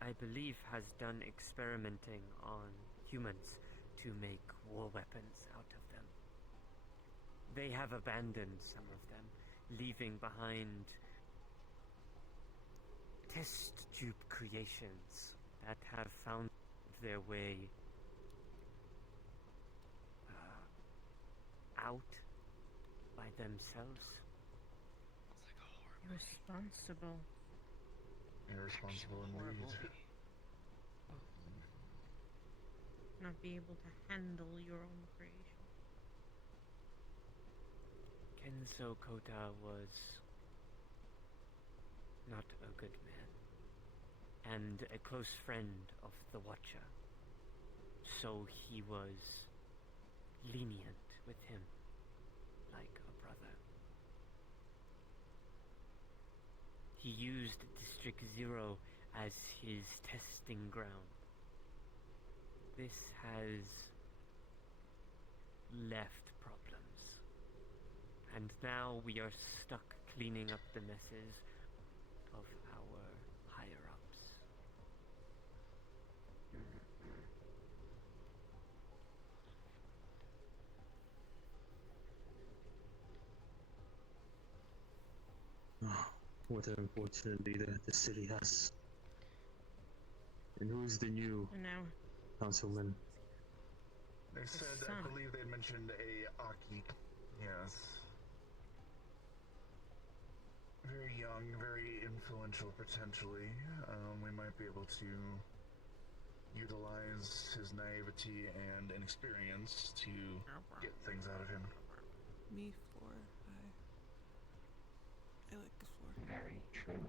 I believe has done experimenting on humans to make war weapons out of them. They have abandoned some of them, leaving behind test tube creations that have found their way out by themselves. Irresponsible. Irresponsible indeed. Not be able to handle your own creation. Kenzo Kota was not a good man, and a close friend of the Watcher, so he was lenient with him, like a brother. He used District 0 as his testing ground. This has left problems, and now we are stuck cleaning up the messes of our higher-ups. What an unfortunate leader the city has. And who's the new councilman? They said, I believe they mentioned a Aki. Yes. Very young, very influential potentially. We might be able to utilize his naivety and inexperience to get things out of him. Me floor. I like the floor. Very true.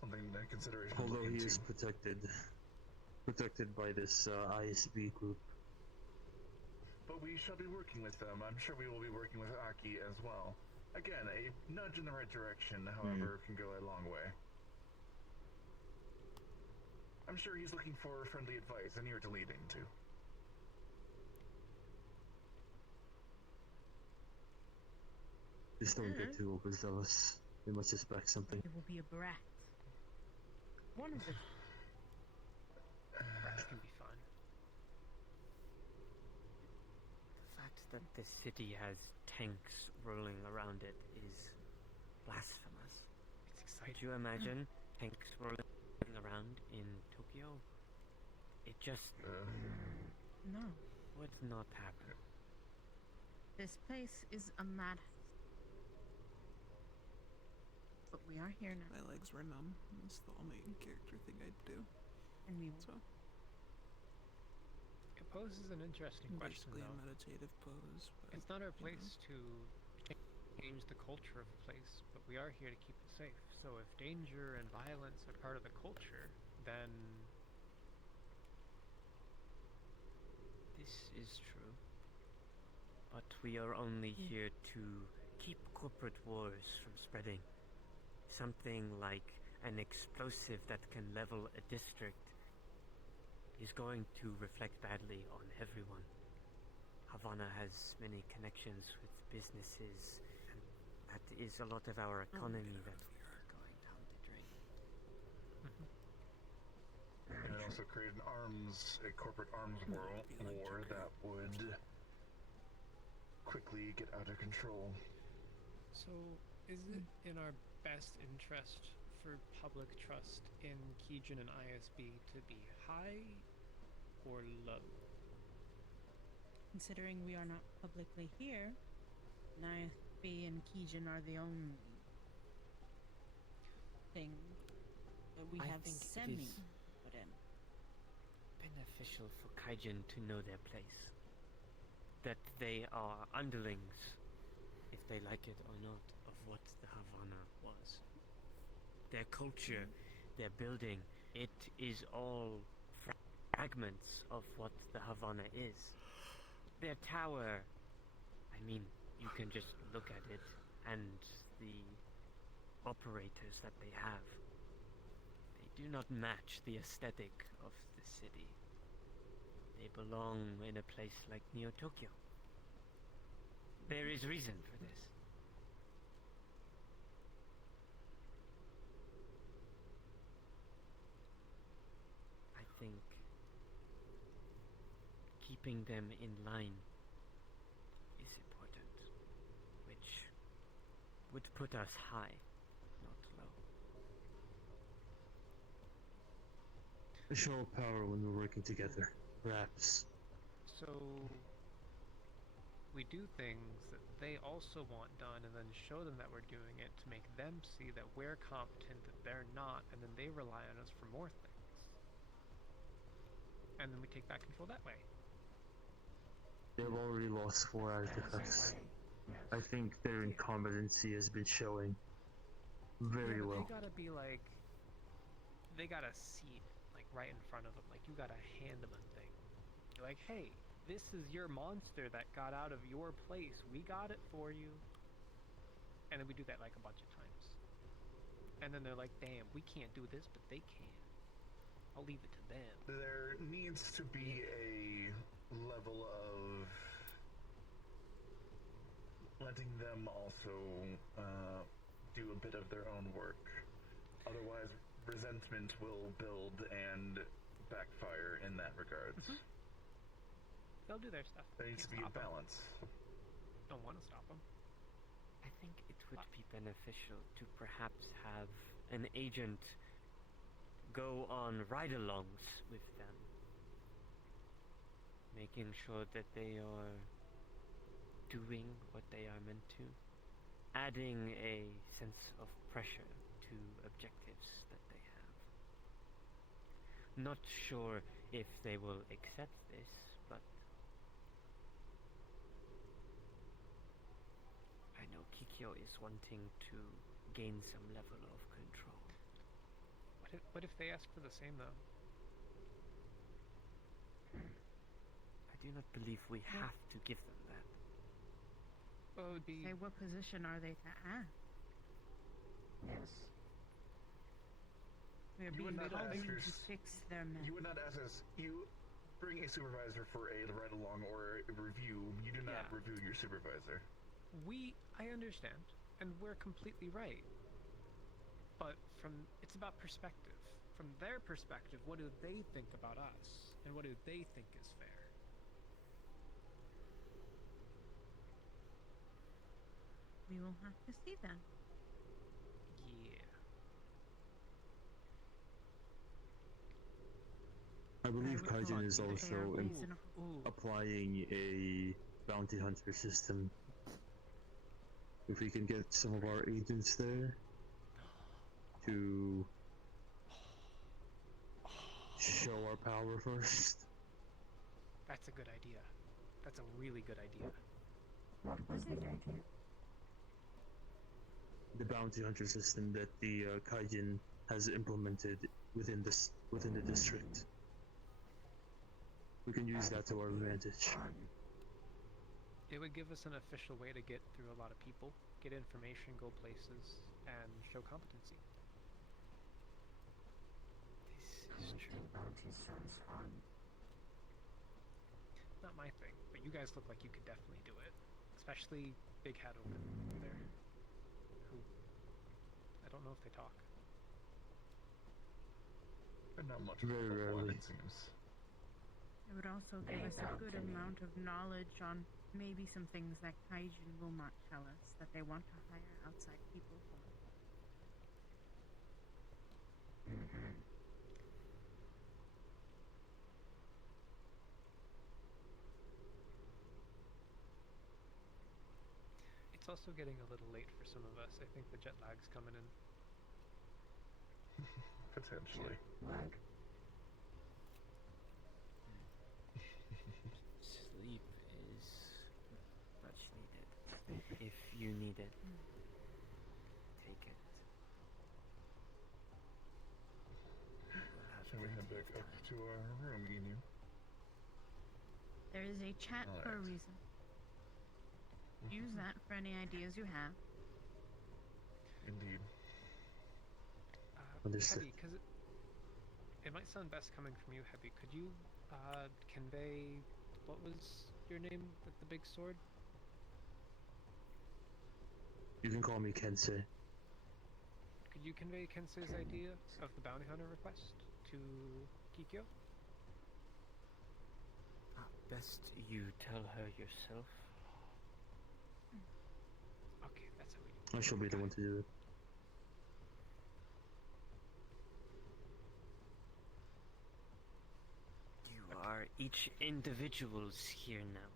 Something that consideration. Although he is protected by this ISB group. But we shall be working with them. I'm sure we will be working with Aki as well. Again, a nudge in the right direction, however, can go a long way. I'm sure he's looking for friendly advice, and you're to lead into. Just don't get too overzealous. We must suspect something. It will be a brat. One of the Brats can be fun. The fact that the city has tanks rolling around it is blasphemous. It's exciting. Could you imagine tanks rolling around in Tokyo? It just no would not happen. This place is a madhouse. But we are here now. My legs were numb. That's the only character thing I'd do. And we So It poses an interesting question, basically a though. meditative pose. But, It's not our place to change the culture of a place, but we are here to keep it safe. So if danger and violence are part of the culture, then This is true. But we are only here to keep corporate wars from spreading. Something like an explosive that can level a district is going to reflect badly on everyone. Havana has many connections with businesses, and that is a lot of our economy that we are going down the drain. And also create a corporate arms war that would quickly get out of control. So, is it in our best interest for public trust in Kijin and ISB to be high or low? Considering we are not publicly here, ISB and Kijin are the only thing that we I have think it semi is put in. beneficial for Kaijin to know their place. That they are underlings, if they like it or not, of what the Havana was. Their culture, their building, it is all fragments of what the Havana is. Their tower, I mean, you can just look at it, and the operators that they have. They do not match the aesthetic of the city. They belong in a place like Neo Tokyo. There is reason for this. I think keeping them in line is important, which would put us high, not low. A show of power when we're working together, perhaps. So we do things that they also want done and then show them that we're doing it to make them see that we're competent, that they're not, and then they rely on us for more things. And then we take back control that way. They've already lost 4 artifacts. I think their incompetency has been showing very but well. they gotta be like, they gotta see it, like right in front of them. Like you gotta hand them a thing. You're like, hey, this is your monster that got out of your place. We got it for you. And then we do that like a bunch of times. And then they're like, damn, we can't do this, but they can. I'll leave it to them. There needs to be a level of letting them also do a bit of their own work. Otherwise, resentment will build and backfire in that regard. They'll do their stuff. There needs to be a balance. Don't want to stop them. I think it would be beneficial to perhaps have an agent go on ride-alongs with them, making sure that they are doing what they are meant to, adding a sense of pressure to objectives that they have. Not sure if they will accept this, but I know Kikyo is wanting to gain some level of control. What if they ask for the same, though? I do not believe we have to give them that. Well, it would be... Say, what position are they to ask? Yes. We're You would being not told ask to fix their mess. You would not ask us. You bring a supervisor for a ride-along or a review. You do not review your supervisor. I understand, and we're completely right. But it's about perspective. From their perspective, what do they think about us? And what do they think is fair? We will have to see then. Yeah. I believe Kaijin is They are also reasonable. applying a bounty hunter system. If we can get some of our agents there to show our power first. That's a good idea. That's a really good idea. What was the idea? The bounty hunter system that the Kaijin has implemented within the district. We can use that to our advantage. It would give us an official way to get through a lot of people, get information, go places, and show competency. This is true. Bounty sounds fun. Not my thing, but you guys look like you could definitely do it. Especially Big Hat over there. Who, I don't know if they talk. But not much. Very rarely. It seems. It would also give us a good amount of knowledge on maybe some things that Kaijin will not tell us that they want to hire outside people for. It's also getting a little late for some of us. I think the jet lag's coming in. Potentially. Lag. Sleep is much needed. If you need it, take it. We'll have Shall we head plenty back of up time. to our room, Inu? There is a chat for a Alright. reason. Use that for any ideas you have. Indeed. Understood. Heavy, because it might sound best coming from you, Heavy. Could you convey, what was your name with the big sword? You can call me Kensei. Could you convey Kensei's idea of the bounty hunter request to Kikyo? Best you tell her yourself. Okay, that's how we do it. I shall be the one to do it. You are each individual's here now.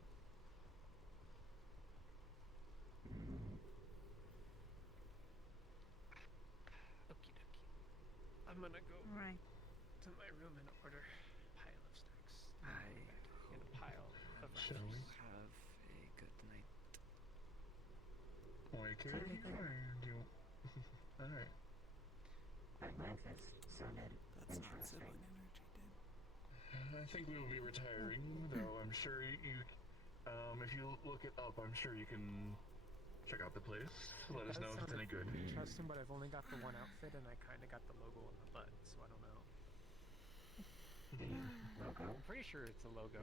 Okie dokie. I'm gonna go Right. to my room and order a pile of snacks. And a pile of Shall we? Have a good night. Okay, fine. You. Alright. Atlantis sounded That's not interesting. sibling energy, dude. I think we will be retiring, though I'm sure you if you look it up, I'm sure you can check out the place. Let us know if it's any good. Interesting, but I've only got the one outfit and I kind of got the logo on the butt, so I don't know. Logo? I'm pretty sure it's a logo.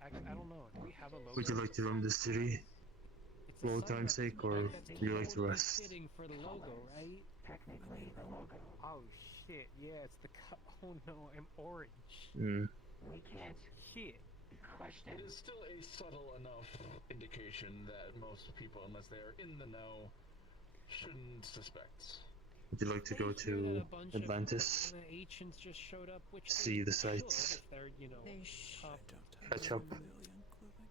Actually, I don't know. Do we have a logo? Would you like to roam the city? It's for a old time's sunrise sake, or that's would you like to totally rest? fitting for the logo, right? Technically the logo. Oh shit! Yeah, it's the cut. Oh no, I'm orange. Hmm. We can't Shit. question. It is still a subtle enough indication that most people, unless they are in the know, shouldn't suspect. Would you like to I go hear to that a bunch Atlantis? of ancients just showed up, which See they the should sights. if they're, you know, They should. I up. don't have Catch up. alien clothing.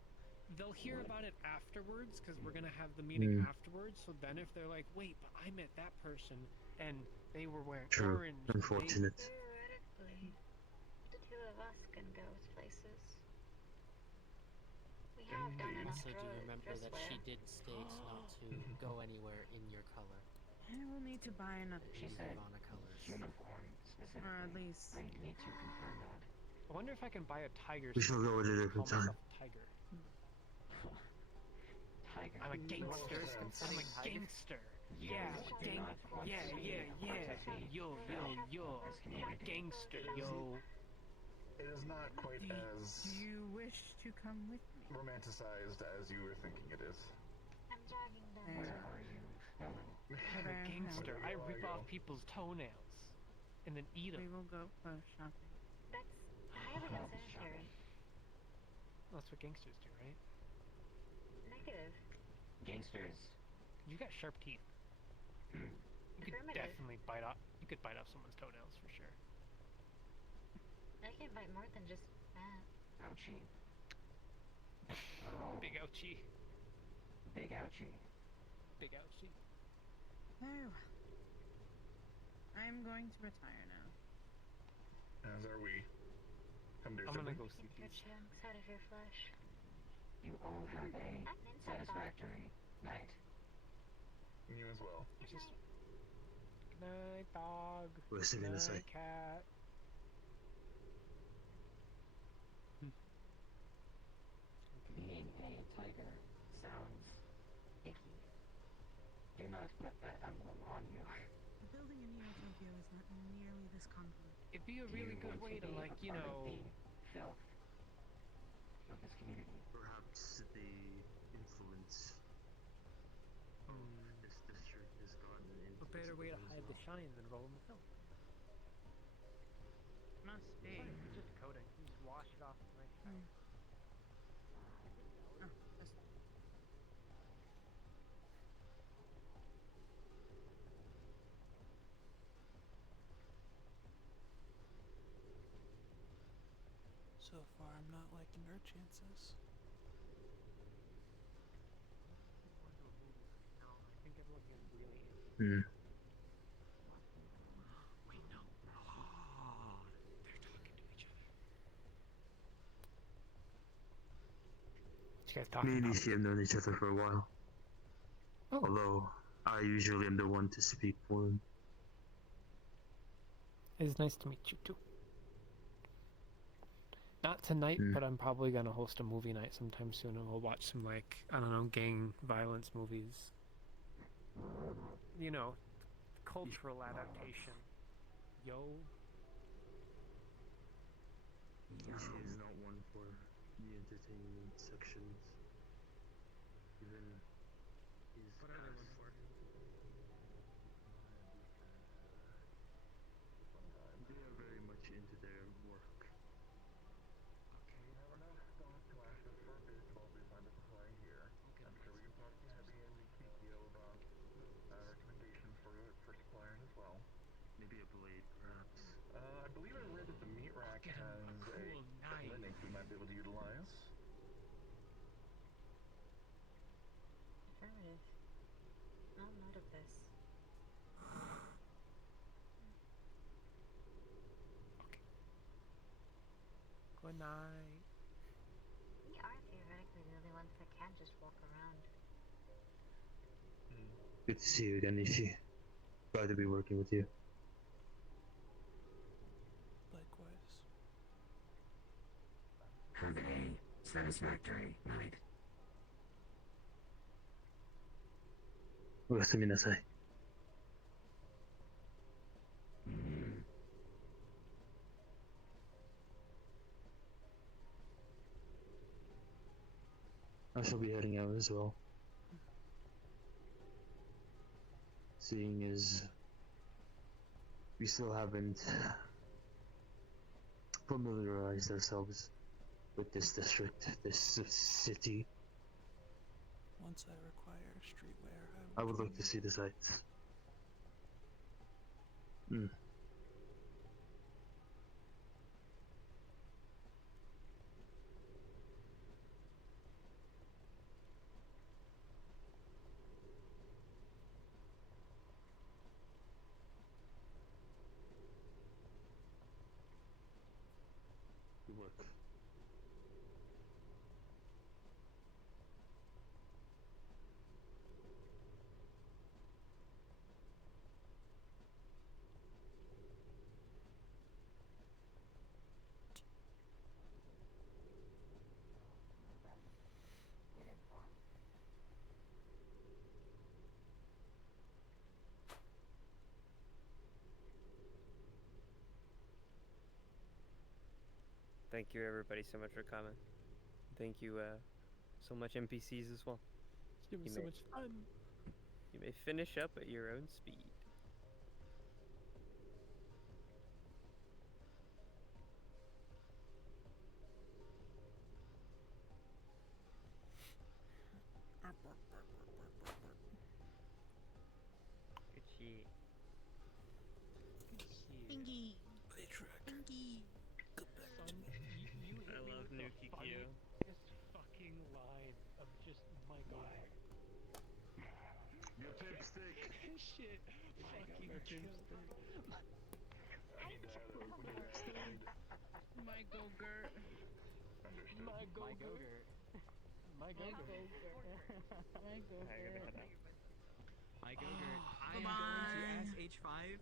They'll hear about it afterwards because we're gonna have the meeting Hmm. afterwards. So then, if they're like, "Wait, but I met that person and they were wearing True. orange," Unfortunate. Theoretically, the two of us can go places. We have done Indeed. enough Also, do remember that dresswear. she did state not to go anywhere in your color. I will need to buy another She In said Havana colors. uniform specifically. or at least I need to confirm that. I wonder if I can buy a tiger. We shall suit go at a and different call time. myself Tiger. Tiger. I'm a gangster. sense. I'm a gangster. Yeah, gang. Yeah. Yo. Gangster, yo. It is not quite as do you wish to come with me? romanticized as you were thinking it is. I'm jogging down. Where are you? I'm a gangster. I Where do rip I off go? people's toenails and then eat We them. will go clothes shopping. That's highly unsanitary. That's what gangsters do, right? Negative. Gangsters. You got sharp teeth. You could Affirmative. definitely bite off. You could bite off someone's toenails for sure. I can bite more than just that. Ouchie. Big ouchie. Big ouchie. Big ouchie. Very well. I'm going to retire now. As are we. Come, dear I'm gonna sibling. go sleep. Good chunks out of your flesh. You all have a I'm an inside thought. satisfactory night. You as well. Good night, dog. We're Good sitting in the night, side. cat. Being a tiger sounds icky. Do not put that emblem on you. Building a new Tokyo is not nearly this convoluted. It'd be a Do really you good want way to, be like, a you part of know. the filth of this community. Perhaps the influence of this district has gotten into A better way to as hide the well. shine than roll in the film. Must be. It's just coating. You just wash it off with nice shine. Oh, this one. So far, I'm not liking our chances. No, I think everyone here is really in. Hmm. Wait, no. They're talking to each other. What you guys talking Me and about? Ishii have known each other for a while. Oh. Although, I usually am the one to speak for him. It's nice to meet you too. Not tonight, but I'm probably gonna host a movie night sometime soon, and we'll watch some, like, I don't know, gang violence movies. You know, cultural adaptation. Yo. Ishii is not one for the entertainment sections. Even his What are they one for? They are very much into their work. We have enough stock to last us for a bit while we find a supply here. I'm sure we can talk to Heavy and Mikikyo about recommendations for suppliers as well. Maybe a blade, perhaps. I believe I read that the meat rack has a think we might be able to utilize? Affirmative. I'll note of this. Good night. We are theoretically the only ones that can just walk around. Good to see you again, Nishi. Glad to be working with you. Likewise. Have a satisfactory night. おやすみなさい。I shall be heading out as well. Seeing as we still haven't familiarized ourselves with this district, this city. Once I require streetwear, I would like to see the sights. Good work. Thank you everybody so much for coming. Thank you so much NPCs as well. It was so much fun. You may finish up at your own speed. Good shit. Pinky. They track. Pinky. Go back to me. I love Nuki Kyo. Funniest fucking line of just my god. Your tipstick! Shit. Fucking My go-gurt. My go-gurt. My go-gurt. My go-gurt. My Go-Gurt. I am Bye. going to ask H5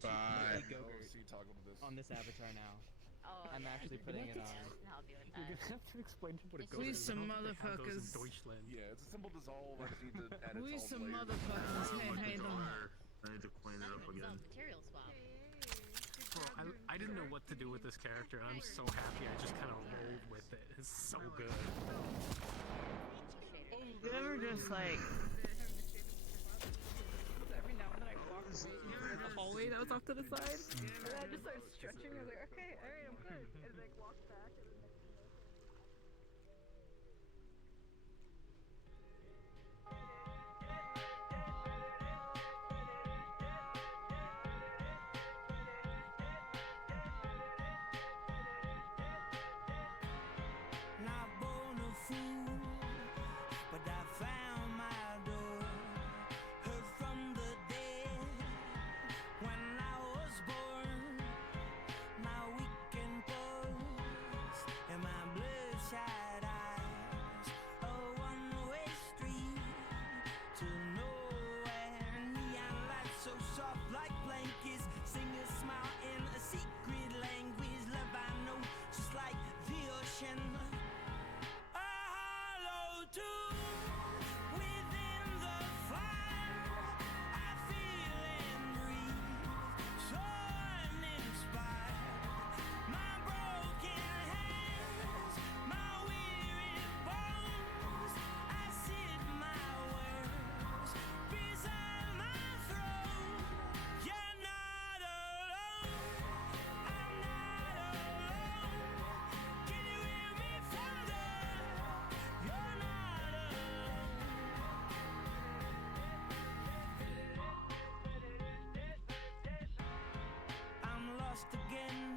to Bye. put a Go-Gurt See, toggle to this. on this avatar now. Oh, I'm yeah, actually you putting can it on. help you with You're that. gonna have to explain to what a We go-gurt is. some I don't think they have those in motherfuckers. Deutschland. Yeah, it's a simple dissolve. I just need to add We its some layers. motherfuckers. Hey, them. I need to clean it up again. Material swap. Bro, I didn't know what to do with this character. I'm so happy I just kind of rolled with it. It's so good. You ever just like Every now and then I walk away in the hallway that was off to the side, and then I just started stretching. I was like, okay, alright, I'm good. And like walked back, and then next thing I was Not born a fool, but I found my door. Heard from the dead when I was born. My weekend pulse and my bloodshot eyes. A one-way street to nowhere. Neon lights so soft like blankets. Sing a smile in a secret language. Love I know, just like the ocean. A hollow tune within the fire. I feel and breathe, so uninspired. My broken hands, my weary bones. I sit my words beside my throne. You're not alone. I'm not alone. Can you hear me thunder? You're not alone. I'm lost again